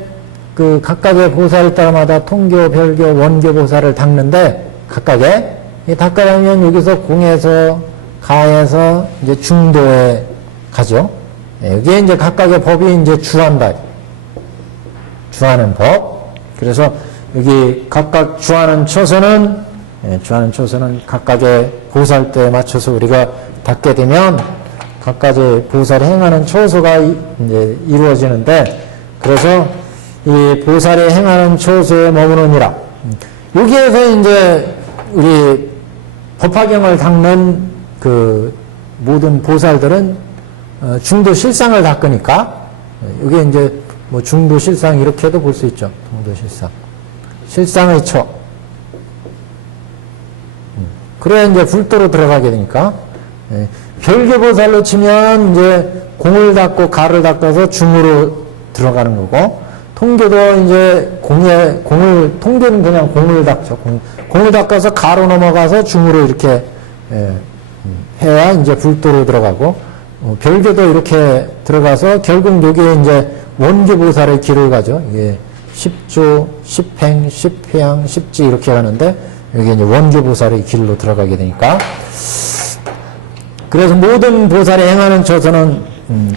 그 각각의 보살 따라마다 통교, 별교, 원교 보살을 닦는데 각각의 닦아 나면 여기서 공에서 가에서 이제 중도에 가죠. 여기에 이제 각각의 법이 이제 주한다. 주하는 법. 그래서 여기 각각 주하는 처소는 각각의 보살대에 맞춰서 우리가 닦게 되면 각각의 보살이 행하는 처소가 이제 이루어지는데, 그래서 이 보살이 행하는 처소에 머무르니라. 여기에서 이제 우리 법화경을 닦는 그 모든 보살들은 중도 실상을 닦으니까, 이게 이제 뭐 중도 실상 이렇게도 볼 수 있죠. 중도 실상. 실상의 처. 그래야 이제 불도로 들어가게 되니까. 별교보살로 치면 이제 공을 닦고 가를 닦아서 중으로 들어가는 거고, 통교도 이제 통교는 그냥 공을 닦죠. 공을 닦아서 가로 넘어가서 중으로 이렇게 해야 이제 불도로 들어가고, 별교도 이렇게 들어가서 결국 여기에 이제 원교보살의 길을 가죠. 이게 십조, 십행, 십회양, 십지 이렇게 가는데, 여기 이제 원교보살의 길로 들어가게 되니까. 그래서 모든 보살이 행하는 처소는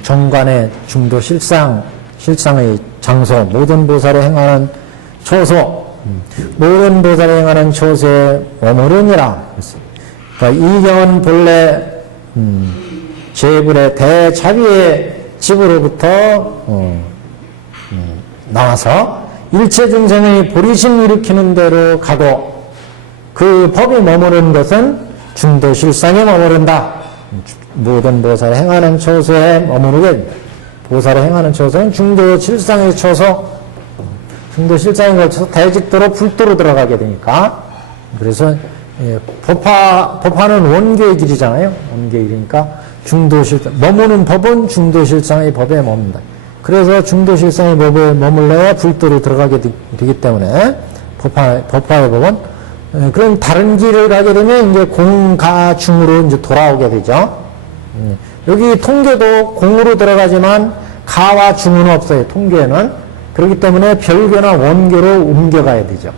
정관의 중도 실상의 장소, 모든 보살이 행하는 처소, 모든 보살이 행하는 처소에 머무르니라. 그러니까 이 경은 본래 제불의 대자비의 집으로부터 나와서 일체 중생의 보리심 일으키는 대로 가고, 그 법이 머무르는 것은 중도 실상에 머무른다. 모든 보살이 행하는 처소에 머무르게 됩니다. 보살이 행하는 처소는 중도 실상의 처소, 중도 실상에 걸쳐서 대직도로 불도로 들어가게 되니까, 그래서 법화는 원교의 길이잖아요. 원교의 길이니까 중도 실상, 머무는 법은 중도 실상의 법에 머문다. 그래서 중도 실상의 법에 머물러야 불도로 들어가게 되기 때문에 법화의 법은, 그럼 다른 길을 가게 되면 이제 공가 중으로 이제 돌아오게 되죠. 여기 통교도 공으로 들어가지만 가와 중은 없어요. 통교에는. 그렇기 때문에 별교나 원교로 옮겨가야 되죠.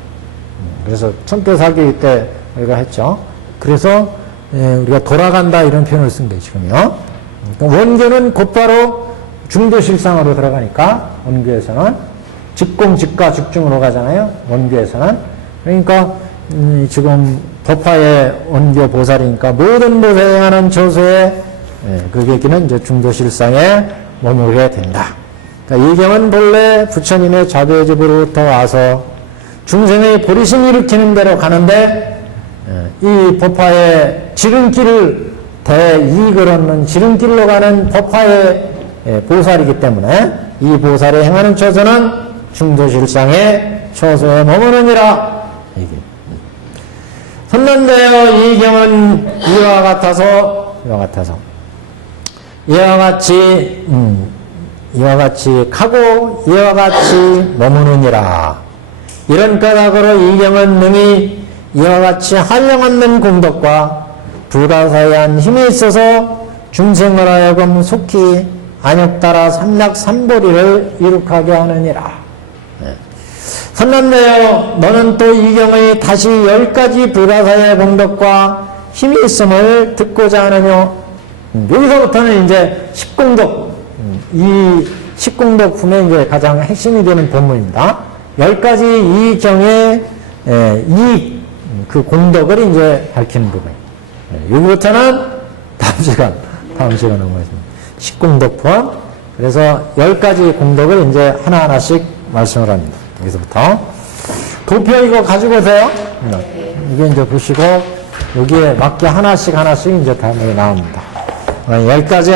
그래서 천도사기 때 우리가 했죠. 그래서 우리가 돌아간다 이런 표현을 쓴 거예요, 지금요. 그러니까 원교는 곧바로 중도실상으로 들어가니까, 원교에서는 직공, 직가, 직중으로 가잖아요. 원교에서는. 그러니까 지금 법화의 원교 보살이니까 모든 보살이 하는 처소에 그 얘기는 이제 중도실상에 머무르게 된다. 그러니까 이 경은 본래 부처님의 자비의집으로부터 와서 중생의 보리심 일으키는 대로 가는데, 이 법화의 지름길을 대이익을 얻는 지름길로 가는 법화의 보살이기 때문에 이 보살이 행하는 처소는 중도실상의 처소에 머무르니라. 선난되어 이 경은 이와 같이 가고 이와 같이 머무르니라. 이런 까닭으로 이 경은 능히 이와 같이 한량없는 공덕과 불가사의한 힘이 있어서 중생을 하여금 속히 안욕따라 삼략삼보리를 이룩하게 하느니라. 선난되어 너는 또 이 경의 다시 10가지 불가사의 공덕과 힘이 있음을 듣고자 하느뇨. 여기서부터는 이제 십공덕, 이 십공덕품의 이제 가장 핵심이 되는 본문입니다. 10가지 이 경의 그 공덕을 이제 밝히는 부분이에요. 여기부터는 다음 시간 넘어가겠습니다. 십공덕품. 그래서 10가지 공덕을 이제 하나하나씩 말씀을 합니다. 여기서부터. 도표 이거 가지고 오세요. 이게 이제 보시고, 여기에 맞게 하나씩 이제 다음에 나옵니다. 10가지